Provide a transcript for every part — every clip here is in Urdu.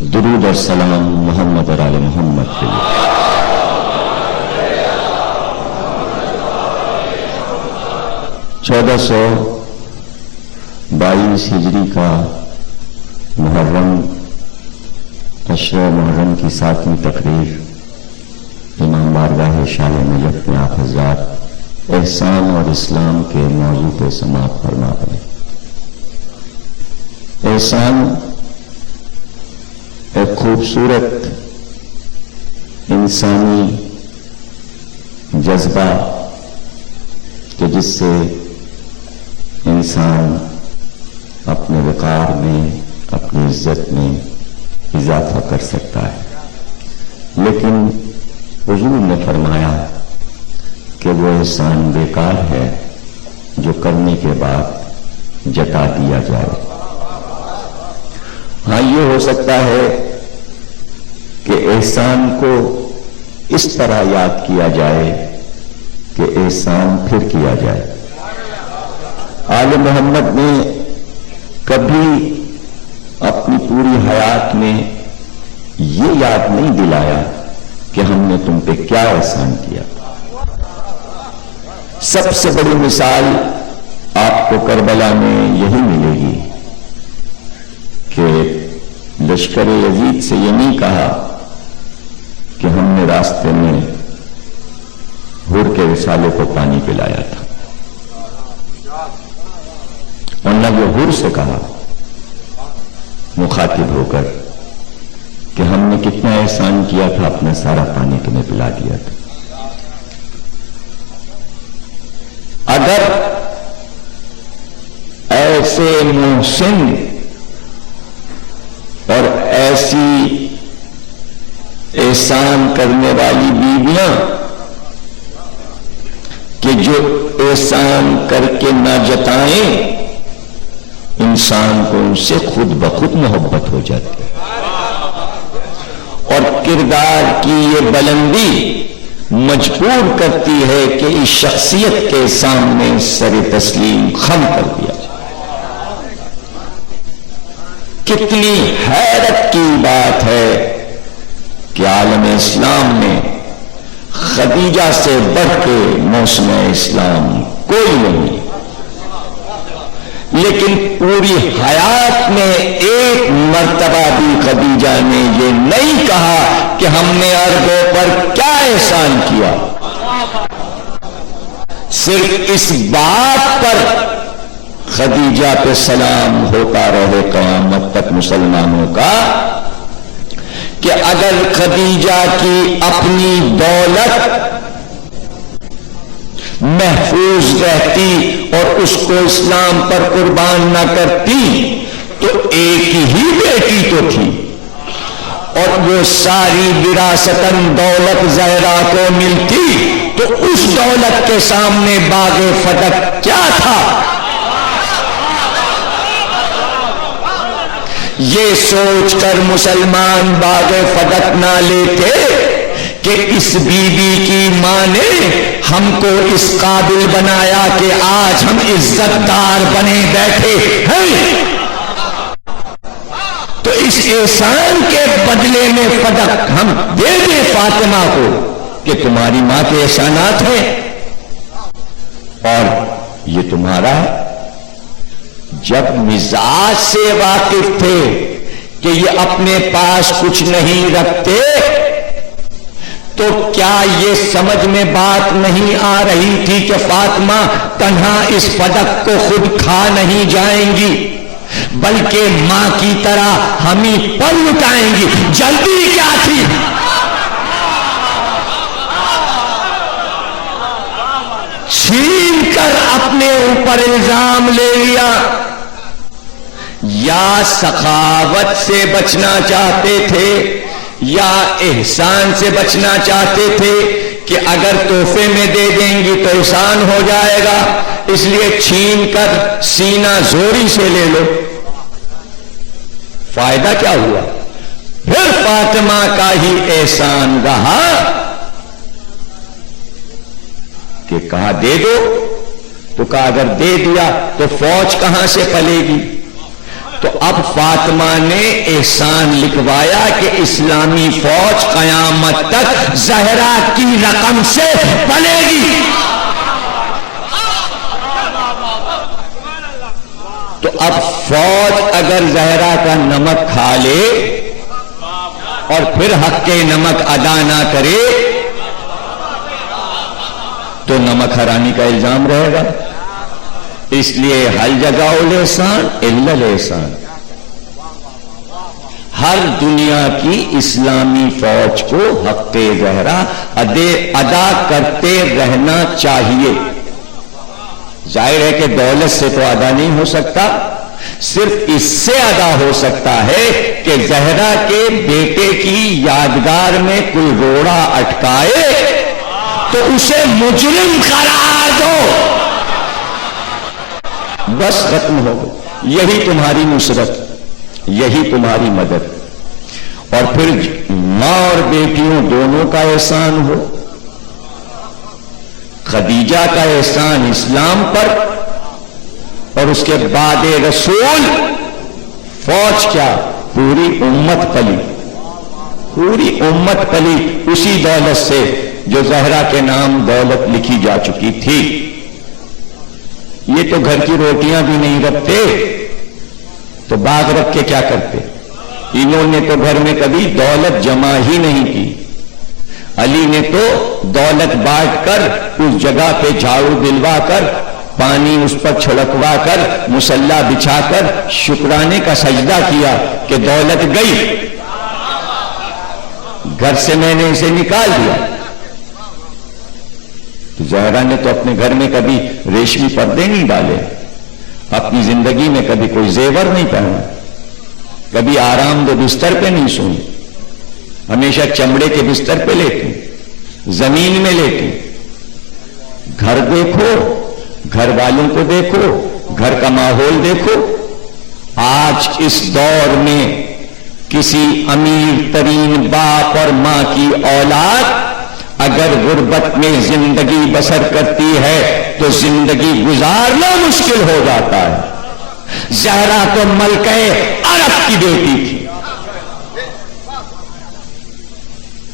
درود اور سلام محمد اور آل محمد کے لیے۔ 1422 ہجری کا محرم، عشرہ محرم کی 7ویں تقریر امام بارگاہ شاہ نجف میں آپ حضرات احسان اور اسلام کے موضوع پہ سماعت فرما پڑے۔ احسان ایک خوبصورت انسانی جذبہ کہ جس سے انسان اپنے وقار میں، اپنی عزت میں اضافہ کر سکتا ہے، لیکن حضور نے فرمایا کہ وہ احسان بیکار ہے جو کرنے کے بعد جتا دیا جائے۔ ہاں، یہ ہو سکتا ہے کہ احسان کو اس طرح یاد کیا جائے کہ احسان پھر کیا جائے۔ آل محمد نے کبھی اپنی پوری حیات میں یہ یاد نہیں دلایا کہ ہم نے تم پہ کیا احسان کیا۔ سب سے بڑی مثال آپ کو کربلا میں یہی ملے گی کہ لشکر یزید سے یہ نہیں کہا کہ ہم نے راستے میں حور کے رسالے کو پانی پلایا تھا، اور نہ وہ حور سے کہا مخاطب ہو کر کہ ہم نے کتنا احسان کیا تھا، اپنا سارا پانی تمہیں پلا دیا تھا۔ اگر ایسے محسن اور ایسی احسان کرنے والی بیویاں کہ جو احسان کر کے نہ جتائیں، انسان کو ان سے خود بخود محبت ہو جاتی ہے، اور کردار کی یہ بلندی مجبور کرتی ہے کہ اس شخصیت کے سامنے سر تسلیم خم کر دیا جائے۔ کتنی حیرت کی بات ہے کہ عالم اسلام میں خدیجہ سے بڑھ کے موسم اسلام کوئی نہیں، لیکن پوری حیات میں ایک مرتبہ بھی خدیجہ نے یہ نہیں کہا کہ ہم نے عربوں پر کیا احسان کیا۔ صرف اس بات پر خدیجہ پہ سلام ہوتا رہے قیامت تک مسلمانوں کا کہ اگر خدیجہ کی اپنی دولت محفوظ رہتی اور اس کو اسلام پر قربان نہ کرتی تو ایک ہی بیٹی تو تھی، اور وہ ساری وراثتاً دولت زہرا کو ملتی تو اس دولت کے سامنے باغ فتح کیا تھا؟ یہ سوچ کر مسلمان باغ فتح نہ لیتے کہ اس بی بی کی ماں نے ہم کو اس قابل بنایا کہ آج ہم عزت دار بنے بیٹھے ہیں، تو اس احسان کے بدلے میں فتح ہم دے دیں فاطمہ کو کہ تمہاری ماں کے احسانات ہیں اور یہ تمہارا ہے۔ جب مزاج سے واقف تھے کہ یہ اپنے پاس کچھ نہیں رکھتے تو کیا یہ سمجھ میں بات نہیں آ رہی تھی کہ فاطمہ تنہا اس فدق کو خود کھا نہیں جائیں گی بلکہ ماں کی طرح ہم ہی پر لٹائیں گی؟ جلدی کیا تھی؟ چھین کر اپنے اوپر الزام لے لیا، یا سخاوت سے بچنا چاہتے تھے یا احسان سے بچنا چاہتے تھے کہ اگر تحفے میں دے دیں گی تو احسان ہو جائے گا، اس لیے چھین کر سینہ زوری سے لے لو۔ فائدہ کیا ہوا؟ پھر فاطمہ کا ہی احسان رہا کہ کہا دے دو، تو کہا اگر دے دیا تو فوج کہاں سے پلے گی؟ تو اب فاطمہ نے احسان لکھوایا کہ اسلامی فوج قیامت تک زہرا کی رقم سے پلے گی. تو اب فوج اگر زہرا کا نمک کھا لے اور پھر حق کے نمک ادا نہ کرے تو نمک حرانی کا الزام رہے گا. اس لیے ہر جگہ الاحسان الا الاحسان. ہر دنیا کی اسلامی فوج کو حق زہرا ادا کرتے رہنا چاہیے. ظاہر ہے کہ دولت سے تو ادا نہیں ہو سکتا، صرف اس سے ادا ہو سکتا ہے کہ زہرا کے بیٹے کی یادگار میں کوئی روڑا اٹکائے تو اسے مجرم قرار دو، بس ختم ہو گئی. یہی تمہاری نصرت، یہی تمہاری مدد. اور پھر ماں اور بیٹیوں دونوں کا احسان ہو. خدیجہ کا احسان اسلام پر، اور اس کے بعد رسول فوج کیا پوری امت پلی، پوری امت پلی اسی دولت سے جو زہرا کے نام دولت لکھی جا چکی تھی. یہ تو گھر کی روٹیاں بھی نہیں رکھتے تو باغ رکھ کے کیا کرتے؟ انہوں نے تو گھر میں کبھی دولت جمع ہی نہیں کی. علی نے تو دولت بانٹ کر اس جگہ پہ جھاڑو دلوا کر پانی اس پر چھڑکوا کر مصلی بچھا کر شکرانے کا سجدہ کیا کہ دولت گئی، گھر سے میں نے اسے نکال دیا. زہرا نے تو اپنے گھر میں کبھی ریشمی پردے نہیں ڈالے، اپنی زندگی میں کبھی کوئی زیور نہیں پہنا، کبھی آرام دہ بستر پہ نہیں سوئی، ہمیشہ چمڑے کے بستر پہ لیٹی، زمین میں لیٹی. گھر دیکھو، گھر والوں کو دیکھو، گھر کا ماحول دیکھو. آج اس دور میں کسی امیر ترین باپ اور ماں کی اولاد اگر غربت میں زندگی بسر کرتی ہے تو زندگی گزارنا مشکل ہو جاتا ہے. زہرا تو ملکہ عرب کی بیٹی تھی،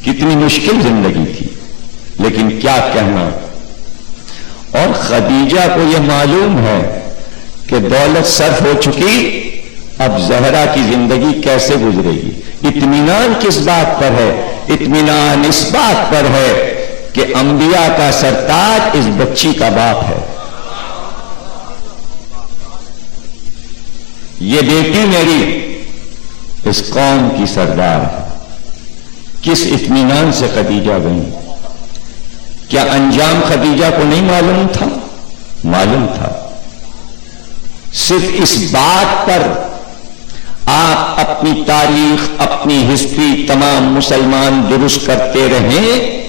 کتنی مشکل زندگی تھی، لیکن کیا کہنا. اور خدیجہ کو یہ معلوم ہے کہ دولت صرف ہو چکی، اب زہرا کی زندگی کیسے گزرے گی. اطمینان کس بات پر ہے؟ اطمینان اس بات پر ہے کہ انبیاء کا سرتاج اس بچی کا باپ ہے. یہ بیٹی میری اس قوم کی سردار ہے. کس اطمینان سے خدیجہ گئی؟ کیا انجام خدیجہ کو نہیں معلوم تھا؟ معلوم تھا. صرف اس بات پر آپ اپنی تاریخ، اپنی ہسٹری تمام مسلمان درست کرتے رہیں،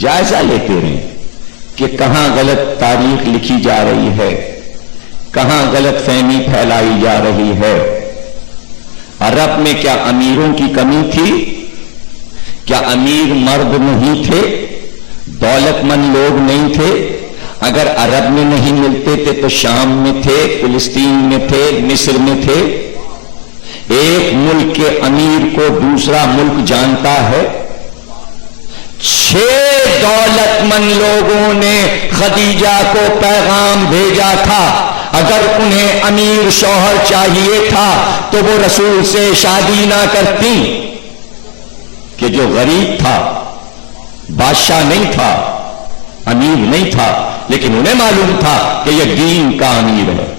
جائزہ لیتے رہیں کہ کہاں غلط تاریخ لکھی جا رہی ہے، کہاں غلط فہمی پھیلائی جا رہی ہے. عرب میں کیا امیروں کی کمی تھی؟ کیا امیر مرد نہیں تھے؟ دولت مند لوگ نہیں تھے؟ اگر عرب میں نہیں ملتے تھے تو شام میں تھے، فلسطین میں تھے، مصر میں تھے. ایک ملک کے امیر کو دوسرا ملک جانتا ہے. 6 دولت مند لوگوں نے خدیجہ کو پیغام بھیجا تھا. اگر انہیں امیر شوہر چاہیے تھا تو وہ رسول سے شادی نہ کرتی، کہ جو غریب تھا، بادشاہ نہیں تھا، امیر نہیں تھا، لیکن انہیں معلوم تھا کہ یہ دین کا امیر ہے.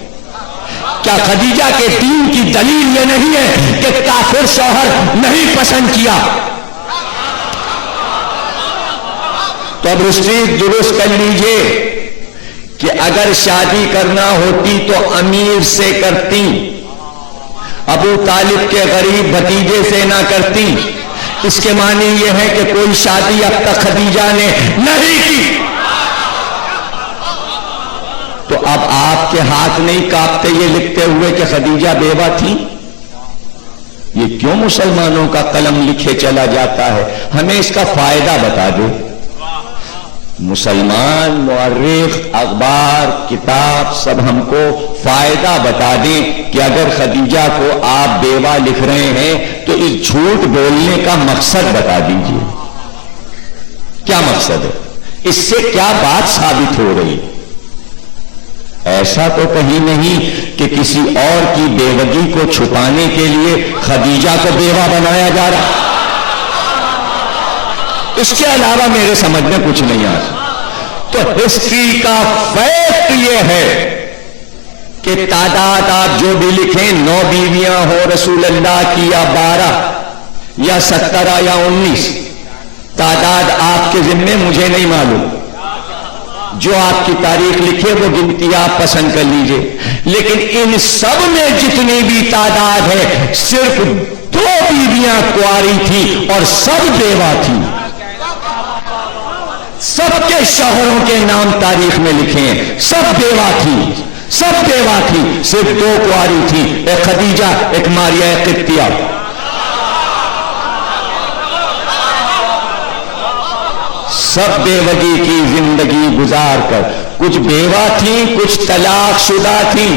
کیا خدیجہ کے دین کی دلیل یہ نہیں ہے کہ کافر شوہر نہیں پسند کیا؟ تو اب رسید درست کر لیجئے کہ اگر شادی کرنا ہوتی تو امیر سے کرتی، ابو طالب کے غریب بھتیجے سے نہ کرتی. اس کے معنی یہ ہے کہ کوئی شادی اب تک خدیجہ نے نہیں کی. تو اب آپ کے ہاتھ نہیں کانپتے یہ لکھتے ہوئے کہ خدیجہ بیوہ تھی؟ یہ کیوں مسلمانوں کا قلم لکھے چلا جاتا ہے؟ ہمیں اس کا فائدہ بتا دو. مسلمان مورخ اخبار کتاب سب ہم کو فائدہ بتا دیں کہ اگر خدیجہ کو آپ بیوہ لکھ رہے ہیں تو اس جھوٹ بولنے کا مقصد بتا دیجئے، کیا مقصد ہے، اس سے کیا بات ثابت ہو رہی؟ ایسا تو کہیں نہیں کہ کسی اور کی بیوگی کو چھپانے کے لیے خدیجہ کو بیوہ بنایا جا رہا، اس کے علاوہ میرے سمجھ میں کچھ نہیں آتا۔ تو ہسٹری کا فیکٹ یہ ہے کہ تعداد آپ جو بھی لکھیں 9 بیویاں ہو رسول اللہ کی یا 12 یا 17 یا 19، تعداد آپ کے ذمے، مجھے نہیں معلوم، جو آپ کی تاریخ لکھے وہ گنتی آپ پسند کر لیجئے، لیکن ان سب میں جتنی بھی تعداد ہے صرف 2 بیویاں کنواری تھی اور سب بیوہ تھی، سب کے شوہروں کے نام تاریخ میں لکھے ہیں، سب بیوہ تھی، سب بیوہ تھی، صرف 2 کنواری تھی، ایک خدیجہ ایک ماریہ قبطیہ۔ سب بیوگی کی زندگی گزار کر، کچھ بیوہ تھیں، کچھ طلاق شدہ تھیں۔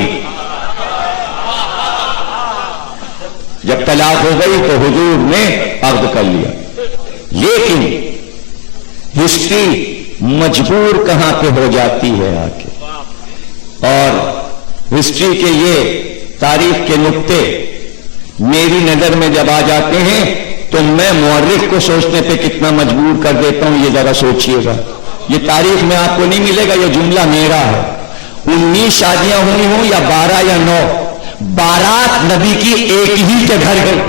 جب طلاق ہو گئی تو حضور نے عقد کر لیا، لیکن ہسٹری مجبور کہاں پہ ہو جاتی ہے آ کے، اور ہسٹری کے یہ تاریخ کے نقطے میری نظر میں جب آ جاتے ہیں تو میں مورخ کو سوچنے پہ کتنا مجبور کر دیتا ہوں، یہ ذرا سوچئے گا۔ یہ تاریخ میں آپ کو نہیں ملے گا، یہ جملہ میرا ہے۔ 19 شادیاں ہوئی ہوں یا 12 یا 9، بارات نبی کی ایک ہی کے گھر گئی۔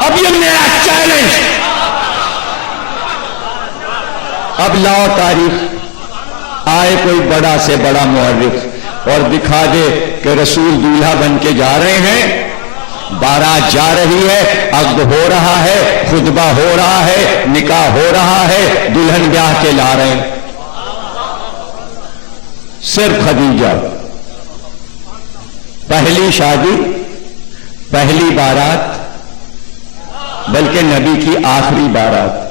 اب یہ میرا چیلنج، اب لاؤ تاریخ، آئے کوئی بڑا سے بڑا مورخ اور دکھا دے کہ رسول دولہا بن کے جا رہے ہیں، بارات جا رہی ہے، عقد ہو رہا ہے، خطبہ ہو رہا ہے، نکاح ہو رہا ہے، دلہن بیاہ کے لا رہے ہیں، صرف خدیجہ، پہلی شادی، پہلی بارات، بلکہ نبی کی آخری بارات،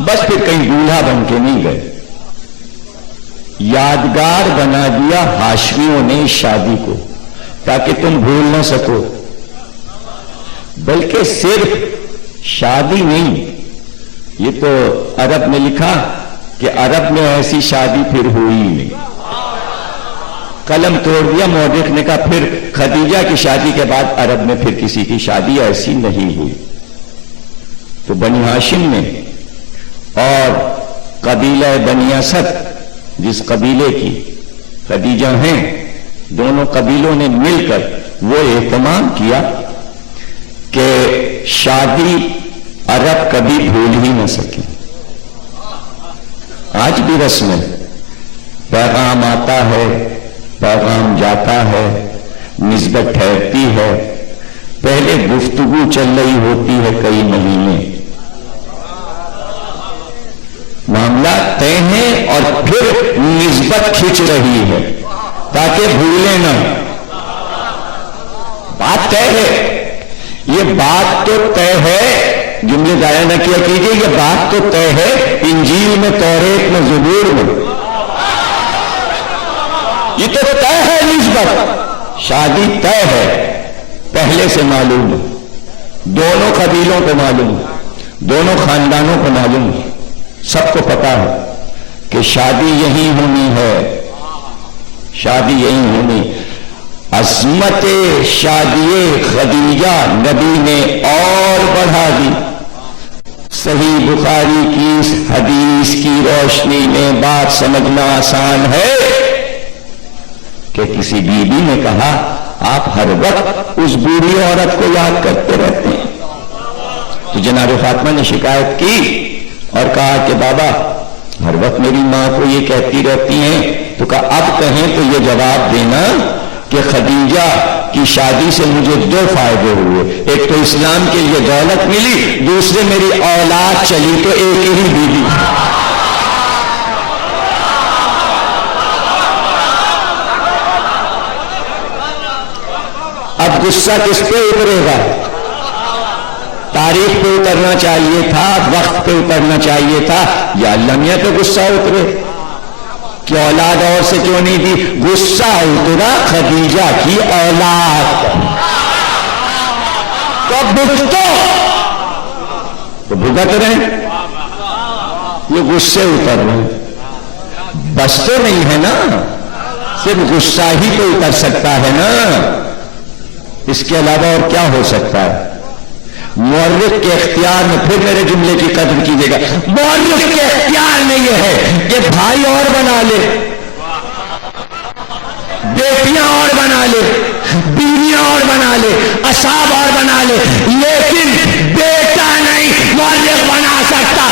بس پھر کہیں دولہا بن کے نہیں گئے، یادگار بنا دیا ہاشمیوں نے اس شادی کو تاکہ تم بھول نہ سکو۔ بلکہ صرف شادی نہیں، یہ تو عرب نے لکھا کہ عرب میں ایسی شادی پھر ہوئی نہیں، قلم توڑ دیا مورخ نے کہا پھر خدیجہ کی شادی کے بعد عرب میں پھر کسی کی شادی ایسی نہیں ہوئی۔ تو بنی ہاشم نے اور قبیلہ بنی اسد جس قبیلے کی خدیجہ ہیں، دونوں قبیلوں نے مل کر وہ اہتمام کیا کہ شادی عرب کبھی بھول ہی نہ سکے۔ آج بھی رسم ہے، پیغام آتا ہے، پیغام جاتا ہے، نسبت ٹھہرتی ہے، پہلے گفتگو چل رہی ہوتی ہے کئی مہینے، معاملہ طے ہے اور پھر نسبت کھنچ رہی ہے تاکہ بھولے نہ، بات طے ہے، یہ بات تو طے ہے، جملے ضائع نہ کیا کیجیے، یہ بات تو طے ہے، انجیل میں، توریت میں، زبور میں، یہ تو طے ہے، نسبت، شادی طے ہے، پہلے سے معلوم ہے، دونوں قبیلوں کو معلوم ہے، دونوں خاندانوں کو معلوم ہے، سب کو پتا ہے کہ شادی یہی ہونی ہے، شادی یہی ہونی۔ عظمت شادی خدیجہ نبی نے اور بڑھا دی۔ صحیح بخاری کی اس حدیث کی روشنی میں بات سمجھنا آسان ہے کہ کسی بی بی نے کہا آپ ہر وقت اس بوڑھی عورت کو یاد کرتے رہتے ہیں، تو جناب فاطمہ نے شکایت کی اور کہا کہ بابا ہر وقت میری ماں کو یہ کہتی رہتی ہیں، تو کہا اب کہیں تو یہ جواب دینا کہ خدیجہ کی شادی سے مجھے 2 فائدے ہوئے، ایک تو اسلام کے لیے دولت ملی، دوسرے میری اولاد چلی تو ایک ہی بیوی۔ اب اب غصہ کس پہ اترے گا؟ تاریخ پہ اترنا چاہیے تھا، وقت پہ اترنا چاہیے تھا، یا اللہ میاں پہ غصہ اترے کہ اولاد اور سے کیوں نہیں دی؟ غصہ اترا خدیجہ کی اولاد تو بھگتو، تو بھگت رہے، یہ غصے اتر رہے، بس تو نہیں ہے نا، صرف غصہ ہی تو اتر سکتا ہے نا، اس کے علاوہ اور کیا ہو سکتا ہے؟ مورخ کے اختیار میں، پھر میرے جملے کی قدر کیجیے گا، مورخ کے اختیار میں یہ ہے کہ بھائی اور بنا لے، بیٹیاں اور بنا لے، بیویاں اور بنا لے، اصحاب اور بنا لے، لیکن بیٹا نہیں مورخ بنا سکتا۔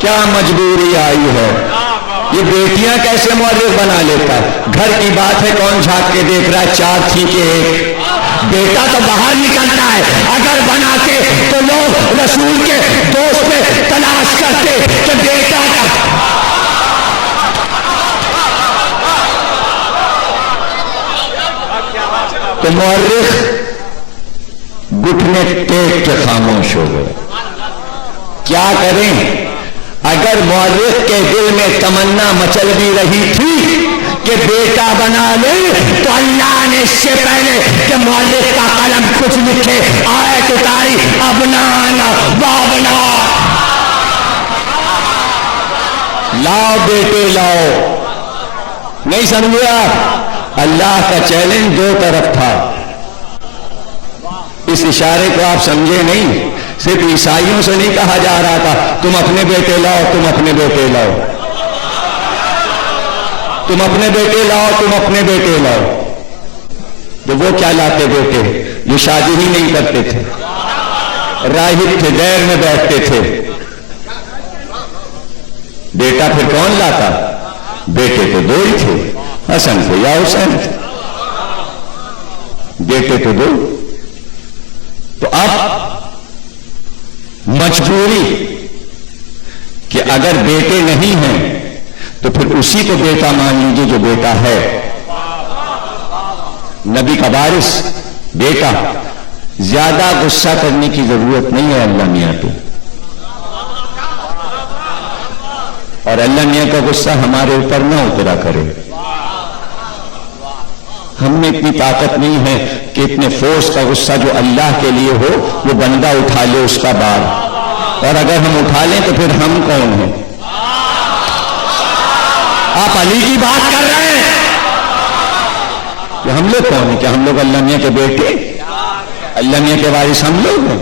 کیا مجبوری آئی ہے؟ یہ بیٹیاں کیسے مورخ بنا لیتا ہے؟ گھر کی بات ہے، کون جھانک کے دیکھ رہا ہے؟ چار تھی کہ ایک، بیٹا تو باہر نکلتا ہے، اگر بناتے تو لوگ رسول کے دوست پہ تلاش کرتے کہ بیٹا کا۔ تو مورخ گھٹنے ٹیک کے خاموش ہو گئے۔ کیا کریں؟ اگر مورخ کے دل میں تمنا مچل بھی رہی تھی کہ بیٹا بنا لے، تو اللہ نے اس سے پہلے کہ مورخ کا قلم کچھ لکھے آیت اتاری، ابنانا وابنا، لاؤ بیٹے لاؤ۔ نہیں سمجھا؟ اللہ کا چیلنج دو طرف تھا۔ اس اشارے کو آپ سمجھے نہیں، صرف عیسائیوں سے نہیں کہا جا رہا تھا تم اپنے بیٹے لاؤ، تم اپنے بیٹے لاؤ، تم اپنے بیٹے لاؤ، تم اپنے بیٹے لاؤ۔ تو وہ کیا لاتے بیٹے؟ جو شادی ہی نہیں کرتے تھے، راہب تھے، دیر میں بیٹھتے تھے۔ بیٹا پھر کون لاتا؟ بیٹے تو دو ہی تھے، حسن تھے یا حسین تھے، بیٹے تو دو۔ تو اب مجبوری کہ اگر بیٹے نہیں ہیں تو پھر اسی کو بیٹا مان لیجیے جو بیٹا ہے، نبی کا وارث بیٹا۔ زیادہ غصہ کرنے کی ضرورت نہیں ہے اللہ میاں پہ، اور اللہ میاں کا غصہ ہمارے اوپر نہ اترا کرے۔ ہم میں اتنی طاقت نہیں ہے کہ اتنے فورس کا غصہ جو اللہ کے لیے ہو وہ بندہ اٹھا لے اس کا بار، اور اگر ہم اٹھا لیں تو پھر ہم کون ہیں؟ آپ علی کی بات کر رہے ہیں کہ ہم لوگ کون ہیں؟ کہ ہم لوگ اللہ میاں کے بیٹے، اللہ میاں کے وارث ہم لوگ ہیں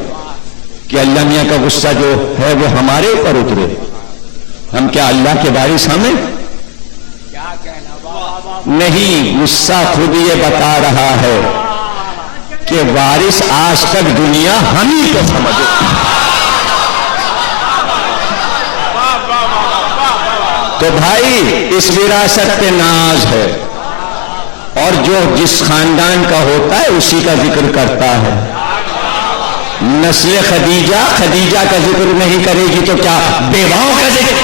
کہ اللہ میاں کا غصہ جو ہے وہ ہمارے اوپر اترے؟ ہم کیا اللہ کے وارث ہمیں؟ نہیں، غصہ خود یہ بتا رہا ہے کہ وارث آج تک دنیا ہم ہی کو سمجھے۔ تو بھائی اس وراثت پہ ناز ہے، اور جو جس خاندان کا ہوتا ہے اسی کا ذکر کرتا ہے۔ نسل خدیجہ، خدیجہ کا ذکر نہیں کرے گی تو کیا بیواؤں کا ذکر؟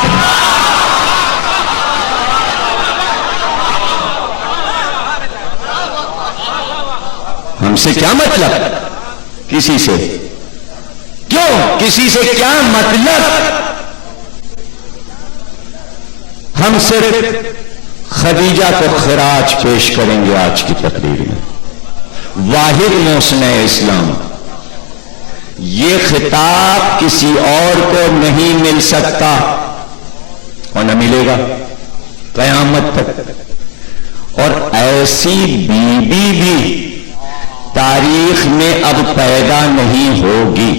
ہم سے کیا مطلب؟ کسی سے کیوں؟ کسی سے کیا مطلب؟ ہم صرف خدیجہ کو خراج پیش کریں گے آج کی تقریر میں۔ واحد محسن اسلام، یہ خطاب کسی اور کو نہیں مل سکتا اور نہ ملے گا قیامت تک، اور ایسی بی بی بھی تاریخ میں اب پیدا نہیں ہوگی،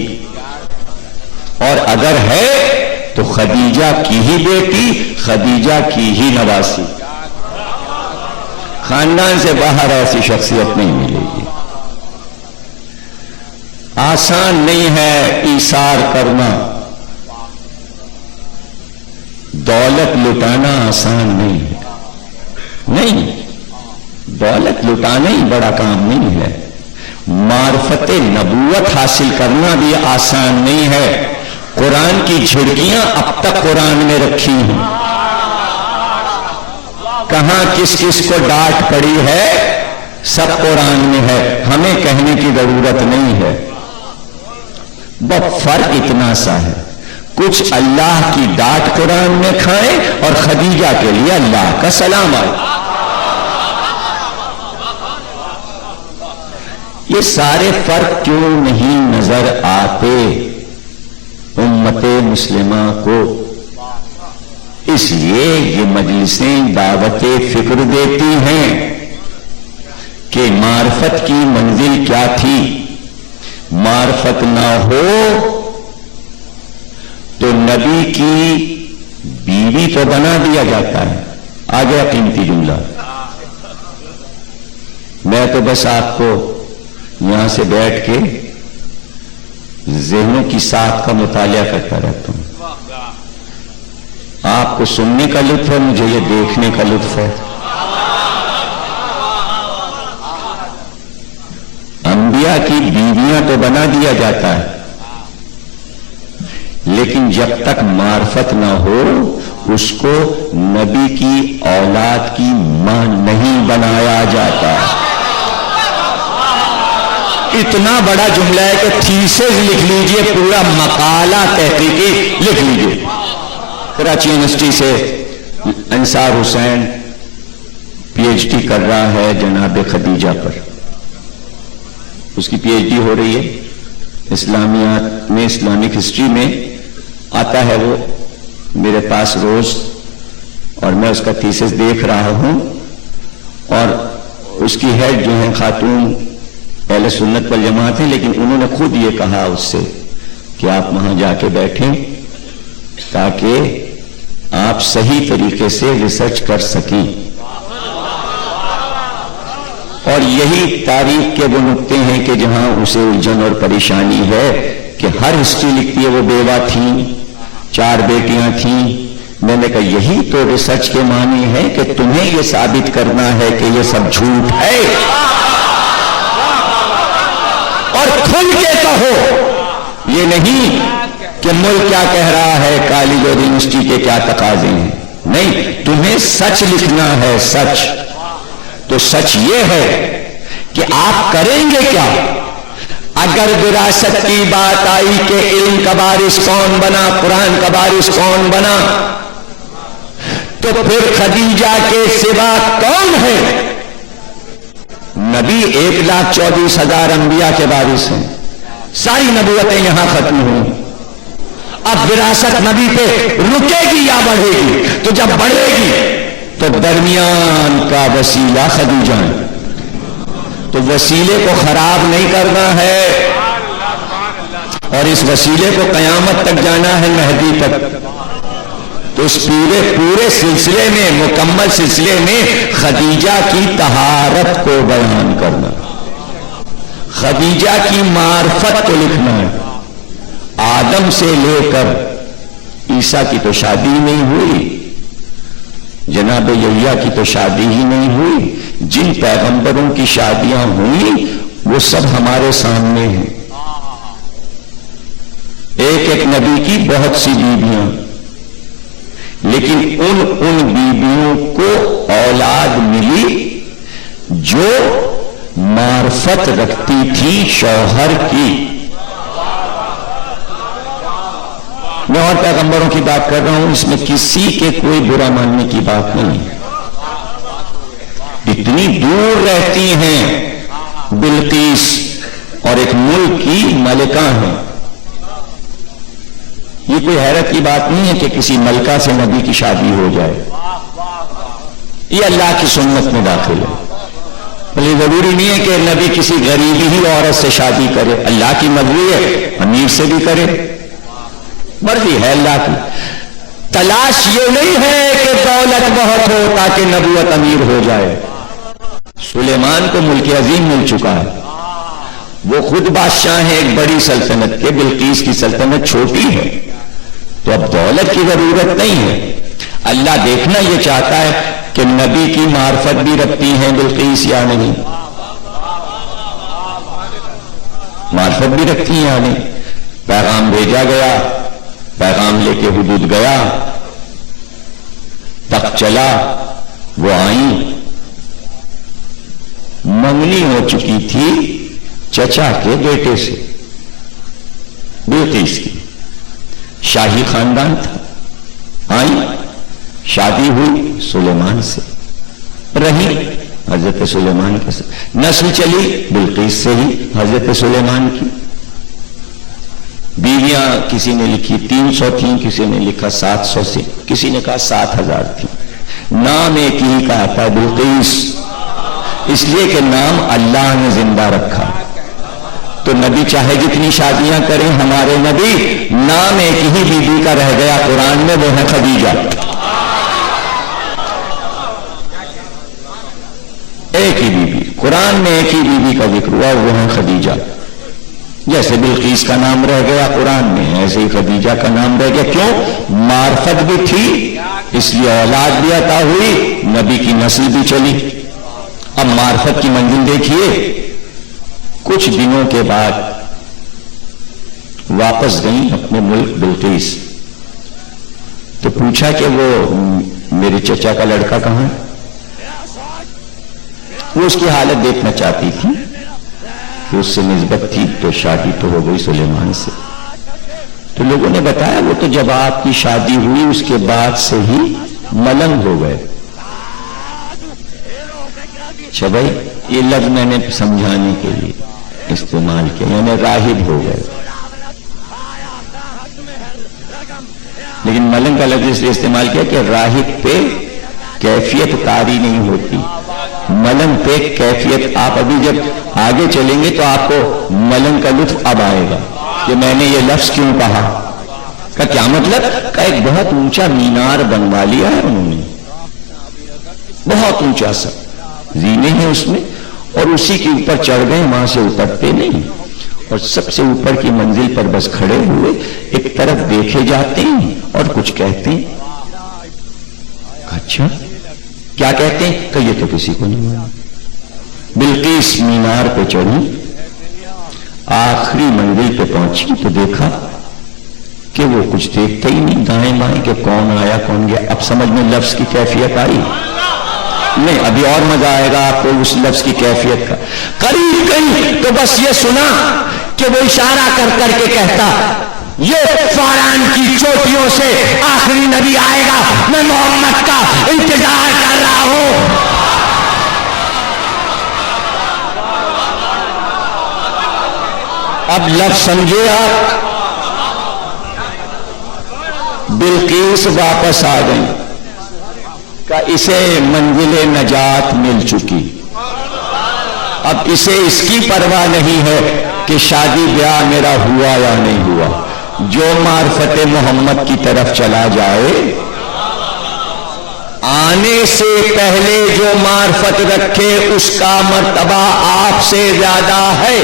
اور اگر ہے تو خدیجہ کی ہی بیٹی، خدیجہ کی ہی نواسی، خاندان سے باہر ایسی شخصیت نہیں ملے گی۔ آسان نہیں ہے ایثار کرنا، دولت لٹانا آسان نہیں ہے، نہیں، دولت لٹانا ہی بڑا کام نہیں ہے، معرفت نبوت حاصل کرنا بھی آسان نہیں ہے۔ قرآن کی جھڑکیاں اب تک قرآن میں رکھی ہیں، کہاں کس کس کو ڈانٹ پڑی ہے سب قرآن میں ہے، ہمیں کہنے کی ضرورت نہیں ہے۔ بس فرق اتنا سا ہے، کچھ اللہ کی ڈانٹ قرآن میں کھائیں اور خدیجہ کے لیے اللہ کا سلام آئے۔ یہ سارے فرق کیوں نہیں نظر آتے امت مسلمہ کو؟ اس لیے یہ مجلسیں دعوت فکر دیتی ہیں کہ معرفت کی منزل کیا تھی۔ معرفت نہ ہو تو نبی کی بیوی تو بنا دیا جاتا ہے۔ آ گیا قیمتی جملہ۔ میں تو بس آپ کو یہاں سے بیٹھ کے ذہنوں کی ساکھ کا مطالعہ کرتا رہتا ہوں۔ آپ کو سننے کا لطف ہے، مجھے یہ دیکھنے کا لطف ہے۔ انبیاء کی بیویاں تو بنا دیا جاتا ہے، لیکن جب تک معرفت نہ ہو اس کو نبی کی اولاد کی ماں نہیں بنایا جاتا۔ اتنا بڑا جملہ ہے کہ تھیسز لکھ لیجئے، پورا مقالہ تحقیقی لکھ لیجئے۔ کراچی یونیورسٹی سے انصار حسین پی ایچ ڈی کر رہا ہے جناب خدیجہ پر، اس کی پی ایچ ڈی ہو رہی ہے اسلامیات میں، اسلامک ہسٹری میں آتا ہے وہ میرے پاس روز، اور میں اس کا تھیسس دیکھ رہا ہوں، اور اس کی ہیڈ جو ہے خاتون اہل سنت والجماعت ہے، لیکن انہوں نے خود یہ کہا اس سے کہ آپ وہاں جا کے بیٹھیں تاکہ آپ صحیح طریقے سے ریسرچ کر سکیں۔ اور یہی تاریخ کے وہ نقطے ہیں کہ جہاں اسے الجھن اور پریشانی ہے کہ ہر ہسٹری لکھتی ہے وہ بیوہ تھیں، 4 بیٹیاں تھیں۔ میں نے کہا یہی تو ریسرچ کے معنی ہے کہ تمہیں یہ ثابت کرنا ہے کہ یہ سب جھوٹ ہے، اور کھل کے کہو، یہ نہیں کہ ملک کیا کہہ رہا ہے، کالج اور یونیورسٹی کے کیا تقاضے ہیں، نہیں، تمہیں سچ لکھنا ہے۔ سچ تو سچ یہ ہے کہ آپ کریں گے کیا؟ اگر وراثت کی بات آئی کہ علم کا وارث کون بنا، قرآن کا وارث کون بنا، تو پھر خدیجہ کے سوا کون ہے؟ نبی 1,24,000 انبیاء کے وارث ہیں، ساری نبوتیں یہاں ختم ہوئی۔ اب وراثت نبی پہ رکے گی یا بڑھے گی؟ تو جب بڑھے گی تو درمیان کا وسیلہ خدیجہ ہے، تو وسیلے کو خراب نہیں کرنا ہے، اور اس وسیلے کو قیامت تک جانا ہے، مہدی تک۔ تو اس پورے سلسلے میں، مکمل سلسلے میں خدیجہ کی طہارت کو بیان کرنا، خدیجہ کی معرفت کو لکھنا ہے۔ آدم سے لے کر عیسیٰ کی تو شادی نہیں ہوئی، جناب یحییٰ کی تو شادی ہی نہیں ہوئی، جن پیغمبروں کی شادیاں ہوئی وہ سب ہمارے سامنے ہیں۔ ایک ایک نبی کی بہت سی بیویاں، لیکن ان بیویوں کو اولاد ملی جو معرفت رکھتی تھی شوہر کی۔ میں اور پیغمبروں کی بات کر رہا ہوں، اس میں کسی کے کوئی برا ماننے کی بات نہیں، اتنی دور رہتی ہیں بلقیس اور ایک ملک کی ملکہ ہیں۔ یہ کوئی حیرت کی بات نہیں ہے کہ کسی ملکہ سے نبی کی شادی ہو جائے، یہ اللہ کی سنت میں داخل ہے۔ بلکہ ضروری نہیں ہے کہ نبی کسی غریبی ہی عورت سے شادی کرے، اللہ کی مرضی ہے، امیر سے بھی کرے، مرضی ہے اللہ کی۔ تلاش یہ نہیں ہے کہ دولت بہت ہو تاکہ نبوت امیر ہو جائے۔ سلیمان کو ملک عظیم مل چکا ہے، وہ خود بادشاہ ہیں ایک بڑی سلطنت کے، بلقیس کی سلطنت چھوٹی ہے، تو اب دولت کی ضرورت نہیں ہے۔ اللہ دیکھنا یہ چاہتا ہے کہ نبی کی معرفت بھی رکھتی ہیں بلقیس یا نہیں، معرفت بھی رکھتی ہیں یا نہیں۔ پیغام بھیجا گیا، پیغام لے کے حدود گیا، تخت چلا، وہ آئی، منگنی ہو چکی تھی چچا کے بیٹے سے، بلقیس کی، شاہی خاندان تھا، آئی، شادی ہوئی سلیمان سے، رہی حضرت سلیمان کے ساتھ، نسل چلی بلقیس سے ہی حضرت سلیمان کی۔ بیویاں کسی نے لکھی 300 تھیں، کسی نے لکھا 700 سے، کسی نے کہا 7000 تھی۔ نام ایک ہی کا تھا، بلقیس، اس لیے کہ نام اللہ نے زندہ رکھا۔ تو نبی چاہے جتنی شادیاں کریں، ہمارے نبی نام ایک ہی بی بی کا رہ گیا قرآن میں، وہ ہے خدیجہ۔ ایک ہی بی بی، قرآن میں ایک ہی بی بی کا ذکر ہوا، وہ ہے خدیجہ۔ جیسے بلقیس کا نام رہ گیا قرآن میں، ایسے ہی خدیجہ کا نام رہ گیا۔ کیوں؟ معرفت بھی تھی، اس لیے اولاد بھی عطا ہوئی، نبی کی نسل بھی چلی۔ اب معرفت کی منزل دیکھیے، کچھ دنوں کے بعد واپس گئی اپنے ملک بلقیس، تو پوچھا کہ وہ میرے چچا کا لڑکا کہاں ہے؟ وہ اس کی حالت دیکھنا چاہتی تھی کہ اس سے نسبت تھی، تو شادی تو ہو گئی سلیمان سے۔ تو لوگوں نے بتایا وہ تو جب آپ کی شادی ہوئی اس کے بعد سے ہی ملنگ ہو گئے۔ اچھا بھائی، یہ لفظ میں نے سمجھانے کے لیے استعمال کیا، یعنی راہب ہو گئے، لیکن ملنگ کا لفظ اس لیے استعمال کیا کہ راہب پہ کیفیت طاری نہیں ہوتی، ملنگ پہ کیفیت۔ آپ ابھی جب آگے چلیں گے تو آپ کو ملنگ کا لطف اب آئے گا کہ میں نے یہ لفظ کیوں کہا۔ کا کیا مطلب؟ کا ایک بہت اونچا مینار بنوا لیا ہے انہوں نے، بہت اونچا سا، زینے ہیں اس میں، اور اسی کے اوپر چڑھ گئے، وہاں سے اترتے نہیں، اور سب سے اوپر کی منزل پر بس کھڑے ہوئے ایک طرف دیکھے جاتے ہیں اور کچھ کہتے ہیں۔ اچھا کیا کہتے ہیں؟ کہ یہ تو کسی کو نہیں معلوم۔ بلقیس مینار پہ چڑھی، آخری منزل پہ پہنچی تو دیکھا کہ وہ کچھ دیکھتا ہی نہیں دائیں بائیں کہ کون آیا کون گیا۔ اب سمجھ میں لفظ کی کیفیت آئی نہیں؟ ابھی اور مزہ آئے گا آپ کو اس لفظ کی کیفیت کا۔ قریب گئی تو بس یہ سنا کہ وہ اشارہ کر کر کے کہتا، یہ فاران کی چوٹیوں سے آخری نبی آئے گا، میں محمد کا انتظار کر رہا ہوں۔ اب لفظ سمجھے آپ؟ بلقیس واپس آ گئی کہ اسے منزل نجات مل چکی، اب اسے اس کی پرواہ نہیں ہے کہ شادی بیاہ میرا ہوا یا نہیں ہوا، جو معرفت محمد کی طرف چلا جائے، آنے سے پہلے جو معرفت رکھے اس کا مرتبہ آپ سے زیادہ ہے۔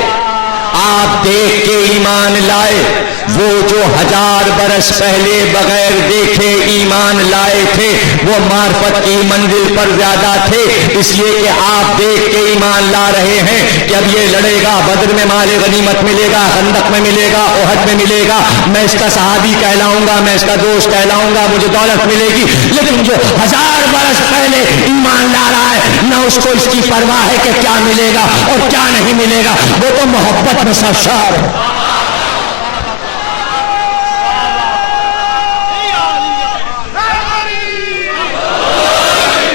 آپ دیکھ کے ایمان لائے، وہ جو 1000 برس پہلے بغیر دیکھے ایمان لائے تھے وہ معرفت کی منزل پر زیادہ تھے، اس لیے کہ آپ دیکھ کے ایمان لا رہے ہیں کہ اب یہ لڑے گا، بدر میں مال غنیمت ملے گا، خندق میں ملے گا، احد میں ملے گا، میں اس کا صحابی کہلاؤں گا، میں اس کا دوست کہلاؤں گا، مجھے دولت ملے گی۔ لیکن جو 1000 برس پہلے ایمان لا رہا ہے نہ اس کو اس کی پرواہ ہے کہ کیا ملے گا اور کیا نہیں ملے گا، وہ تو محبت میں سرشار ہے۔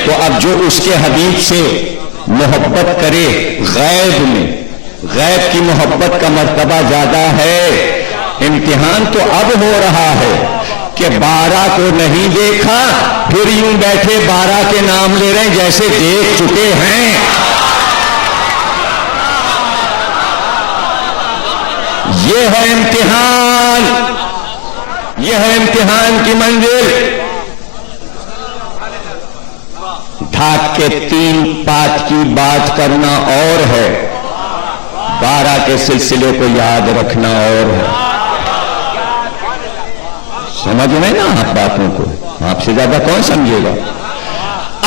تو اب جو اس کے حبیب سے محبت کرے غیب میں، غیب کی محبت کا مرتبہ زیادہ ہے۔ امتحان تو اب ہو رہا ہے کہ 12 کو نہیں دیکھا، پھر یوں بیٹھے 12 کے نام لے رہے ہیں جیسے دیکھ چکے ہیں۔ یہ ہے امتحان، یہ ہے امتحان کی منزل۔ ڈھاک کے 3 پات کی بات کرنا اور ہے، 12 کے سلسلے کو یاد رکھنا اور ہے۔ سمجھ رہے نا آپ باتوں کو؟ آپ سے زیادہ کون سمجھے گا؟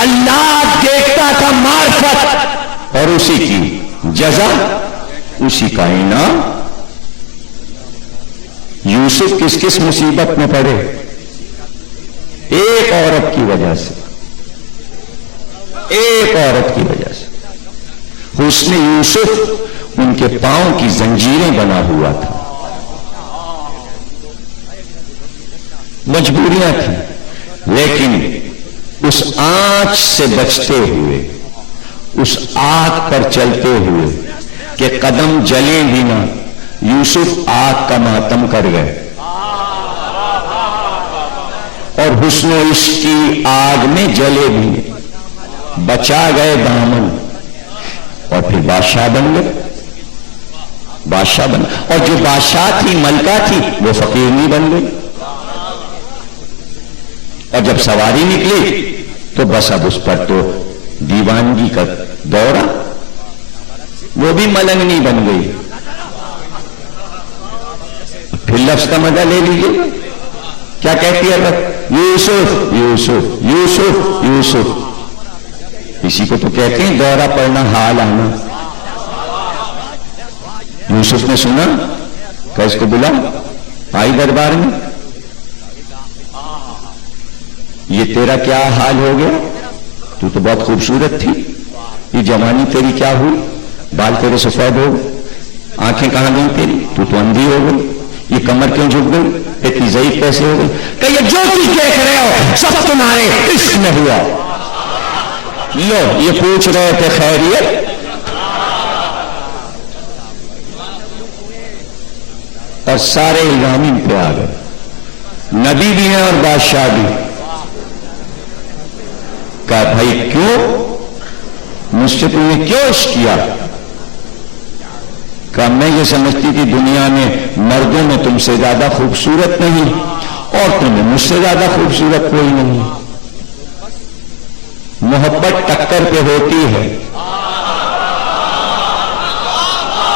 اللہ دیکھتا تھا معرفت اور اسی کی جزا، اسی کا انعام۔ یوسف کس کس مصیبت میں پڑے؟ ایک عورت کی وجہ سے۔ ایک عورت کی وجہ سے حسن یوسف ان کے پاؤں کی زنجیریں بنا ہوا تھا، مجبوریاں تھیں، لیکن اس آنچ سے بچتے ہوئے، اس آگ پر چلتے ہوئے کہ قدم جلیں بھی نہ، یوسف آگ کا ماتم کر گئے اور حسن و عشق کی آگ میں جلے بھی، بچا گئے دامن اور پھر بادشاہ بن گئے، بادشاہ بن، اور جو بادشاہ تھی، ملکہ تھی، وہ فقیرنی بن گئی، اور جب سواری نکلی تو بس اب اس پر تو دیوانگی کا دورہ، وہ بھی ملنگنی بن گئی۔ پھر لفظ کا مزہ لے لیجیے، کیا کہتی ہے؟ یوسف یوسف یوسف یوسف، اسی کو تو کہتے ہیں دورہ پڑنا، حال آنا۔ یوسف نے سنا کہ اس کو بلا، آئی دربار میں، یہ تیرا کیا حال ہو گیا؟ تو بہت خوبصورت تھی، یہ جوانی تیری کیا ہوئی؟ بال تیرے سفید ہو گئے، آنکھیں کہاں گئی تیری؟ تو اندھی ہو گئی، یہ کمر کیوں جھک گئی؟ اتنی ضعیف کیسے ہو گئی؟ کہ یہ جو چیز دیکھ رہے ہو سب تمہارے عشق میں ہوا۔ لو، یہ پوچھ رہے تھے خیریت، اور سارے الزام ان پہ آ گئے، نبی بھی ہیں اور بادشاہ بھی۔ کہا بھائی کیوں مجھ سے تم نے کیوں عشق کیا؟ کہا میں یہ سمجھتی تھی دنیا میں مردوں میں تم سے زیادہ خوبصورت نہیں، عورتوں میں مجھ سے زیادہ خوبصورت کوئی نہیں۔ محبت ٹکر پہ ہوتی ہے،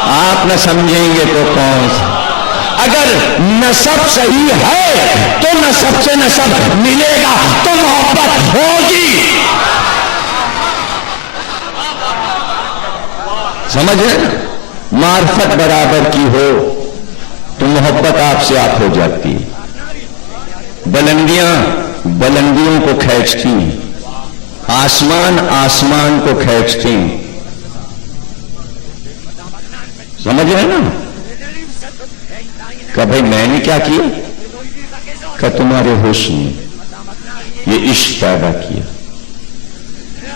آپ نہ سمجھیں گے تو کون سا؟ اگر نسب صحیح ہے تو نسب سے نسب ملے گا تو محبت ہوگی، سمجھ رہے نا؟ معرفت برابر کی ہو تو محبت آپ سے آپ ہو جاتی ہے۔ بلندیاں بلندیوں کو کھینچتی ہیں، آسمان آسمان کو کھینچتے ہیں، سمجھ رہے نا؟ کہ بھائی میں نے کیا کیا؟ کہ تمہارے حسن نے یہ عشق پیدا کیا۔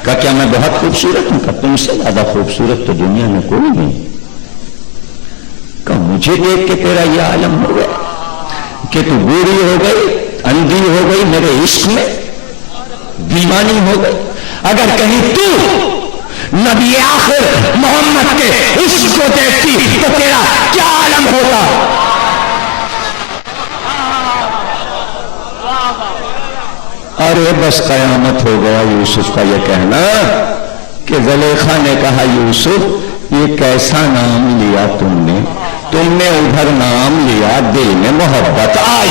کہ کیا میں بہت خوبصورت ہوں؟ کہ تم سے زیادہ خوبصورت تو دنیا میں کوئی نہیں۔ کہ مجھے دیکھ کے تیرا یہ عالم ہو گیا کہ تو بوڑھی ہو گئی، اندھی ہو گئی، میرے عشق میں دیوانی ہو گئی۔ اگر کہیں تو نبی آخر محمد کے عشق کو دیکھتی تو تیرا کیا عالم ہوتا؟ ارے بس قیامت ہو گیا یوسف کا یہ کہنا کہ زلیخا نے کہا یوسف یہ کیسا نام لیا تم نے ادھر نام لیا، دل میں محبت آئی۔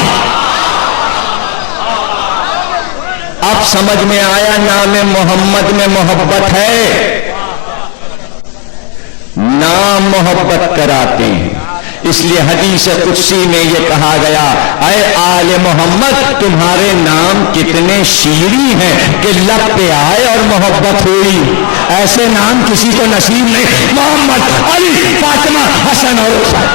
اب سمجھ میں آیا نام محمد میں محبت ہے، نام محبت کراتے ہیں، اس لیے حدیث قدسی میں یہ کہا گیا اے آل محمد تمہارے نام کتنے شیریں ہیں کہ لب پہ آئے اور محبت ہوئی، ایسے نام کسی کو نصیب نہیں، محمد، علی، فاطمہ، حسن اور حسین،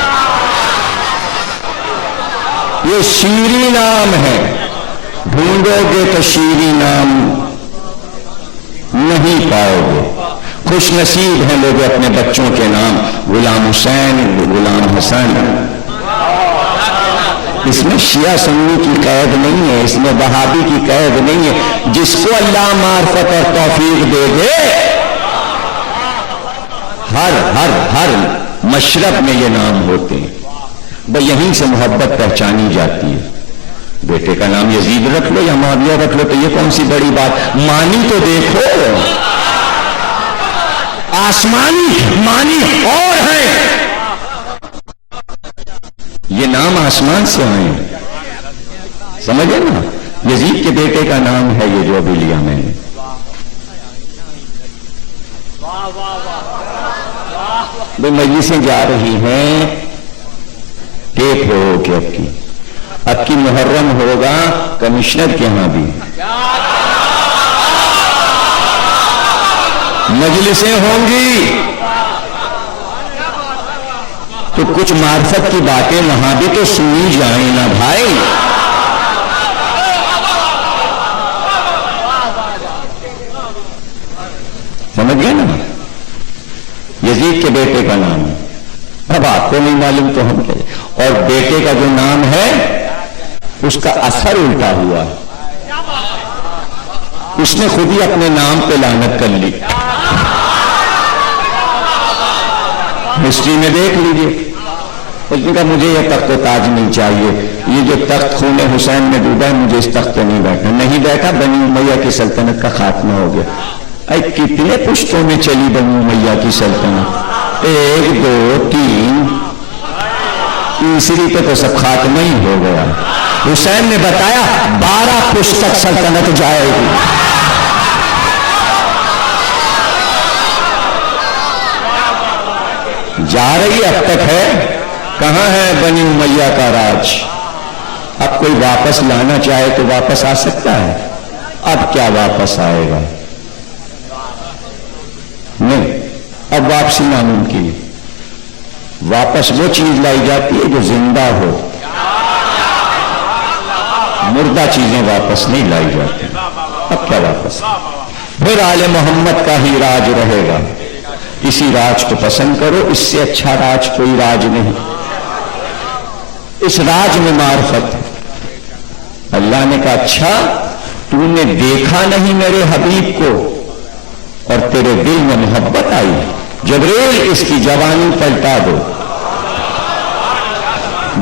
یہ شیریں نام ہے، ڈھونڈو گے تو شیریں نام نہیں پاؤ گے۔ خوش نصیب ہیں لوگ اپنے بچوں کے نام غلام حسین، غلام حسن۔ اس میں شیعہ سنی کی قید نہیں ہے، اس میں وہابی کی قید نہیں ہے، جس کو اللہ معرفت اور توفیق دے دے ہر مشرب میں یہ نام ہوتے ہیں، بھئی یہیں سے محبت پہچانی جاتی ہے۔ بیٹے کا نام یزید رکھ لو یا معاویہ رکھ لو تو یہ کون سی بڑی بات، مانی تو دیکھو، آسمانی مانی اور ہیں، یہ نام آسمان سے آئے، سمجھے نا؟ یزید کے بیٹے کا نام ہے یہ جو ابھی لیا میں نے۔ بھئی مجلسیں جا رہی ہیں، ٹیپ ہو کہ اب کی محرم ہوگا کمشنر کے ہاں بھی، مجلسیں ہوں گی تو کچھ معرفت کی باتیں وہاں بھی تو سنی جائیں نا بھائی. سمجھ گئے نا؟ یزید کے بیٹے کا نام ہے. اب آپ کو نہیں معلوم تو ہم کیا. اور بیٹے کا جو نام ہے اس کا اثر الٹا ہوا. اس نے خود ہی اپنے نام پہ لعنت کر لی. ہسٹری میں دیکھ لیجئے. اس نے کہا مجھے یہ تخت و تاج نہیں چاہیے. یہ جو تخت خون حسین میں ڈوبا ہے مجھے اس تخت پہ نہیں بیٹھنا. نہیں بیٹھا. بنی امیہ کی سلطنت کا خاتمہ ہو گیا. کتنے پشتوں میں چلی بنی امیہ کی سلطنت؟ 1 2 3 تیسری پہ تو سب خاتمہ ہی ہو گیا. حسین نے بتایا 12 پشت تک سلطنت جائے گی. جا رہی اب تک ہے. کہاں ہے بنی امیہ کا راج؟ اب کوئی واپس لانا چاہے تو واپس آ سکتا ہے. اب کیا واپس آئے گا؟ نہیں. اب واپسی ناممکن. واپس وہ چیز لائی جاتی ہے جو زندہ ہو. مردہ چیزیں واپس نہیں لائی جاتی. اب کیا واپس؟ پھر آل محمد کا ہی راج رہے گا. اسی راج کو پسند کرو. اس سے اچھا راج کوئی راج نہیں. اس راج میں معرفت. اللہ نے کہا اچھا تو نے دیکھا نہیں میرے حبیب کو اور تیرے دل میں محبت آئی. جبریل اس کی جوانی پلٹا دو.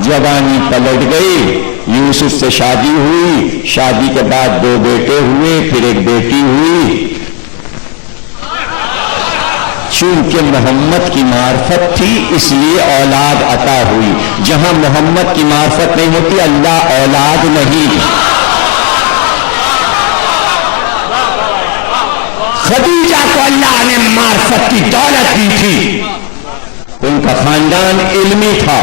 جوانی پلٹ گئی. یوسف سے شادی ہوئی. شادی کے بعد 2 بیٹے ہوئے. پھر 1 بیٹی ہوئی. چونکہ محمد کی معرفت تھی اس لیے اولاد عطا ہوئی. جہاں محمد کی معرفت نہیں ہوتی اللہ اولاد نہیں. خدیجہ کو اللہ نے معرفت کی دولت دی تھی. ان کا خاندان علمی تھا.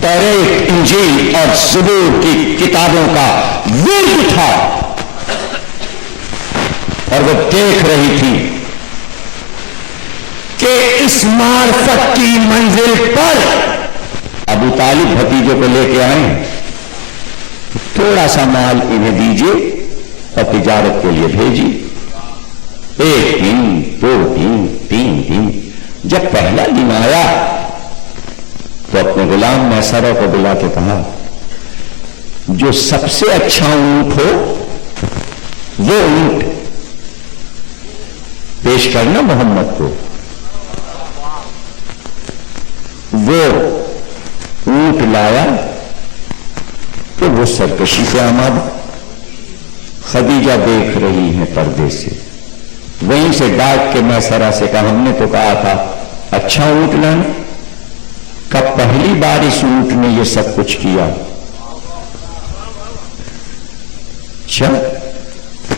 توریت انجیل اور زبور کی کتابوں کا ورد تھا اور وہ دیکھ رہی تھی کہ اس معرفت کی منزل پر ابو طالب بھتیجے کو لے کے آئے. تھوڑا سا مال انہیں دیجیے اور تجارت کے لیے بھیجی. 1 دن 2 دن 3 دن. جب پہلا دن آیا تو اپنے غلام میسرہ کو بلا کے کہا جو سب سے اچھا اونٹ ہو وہ اونٹ پیش کرنا محمد کو. وہ اونٹ لایا تو وہ سرکشی سے آمادہ. خدیجہ دیکھ رہی ہیں پردے سے. وہیں سے ڈاک کے میسرہ سے کہا ہم نے تو کہا تھا اچھا اونٹ لانا. کب پہلی بار اس اونٹ نے یہ سب کچھ کیا؟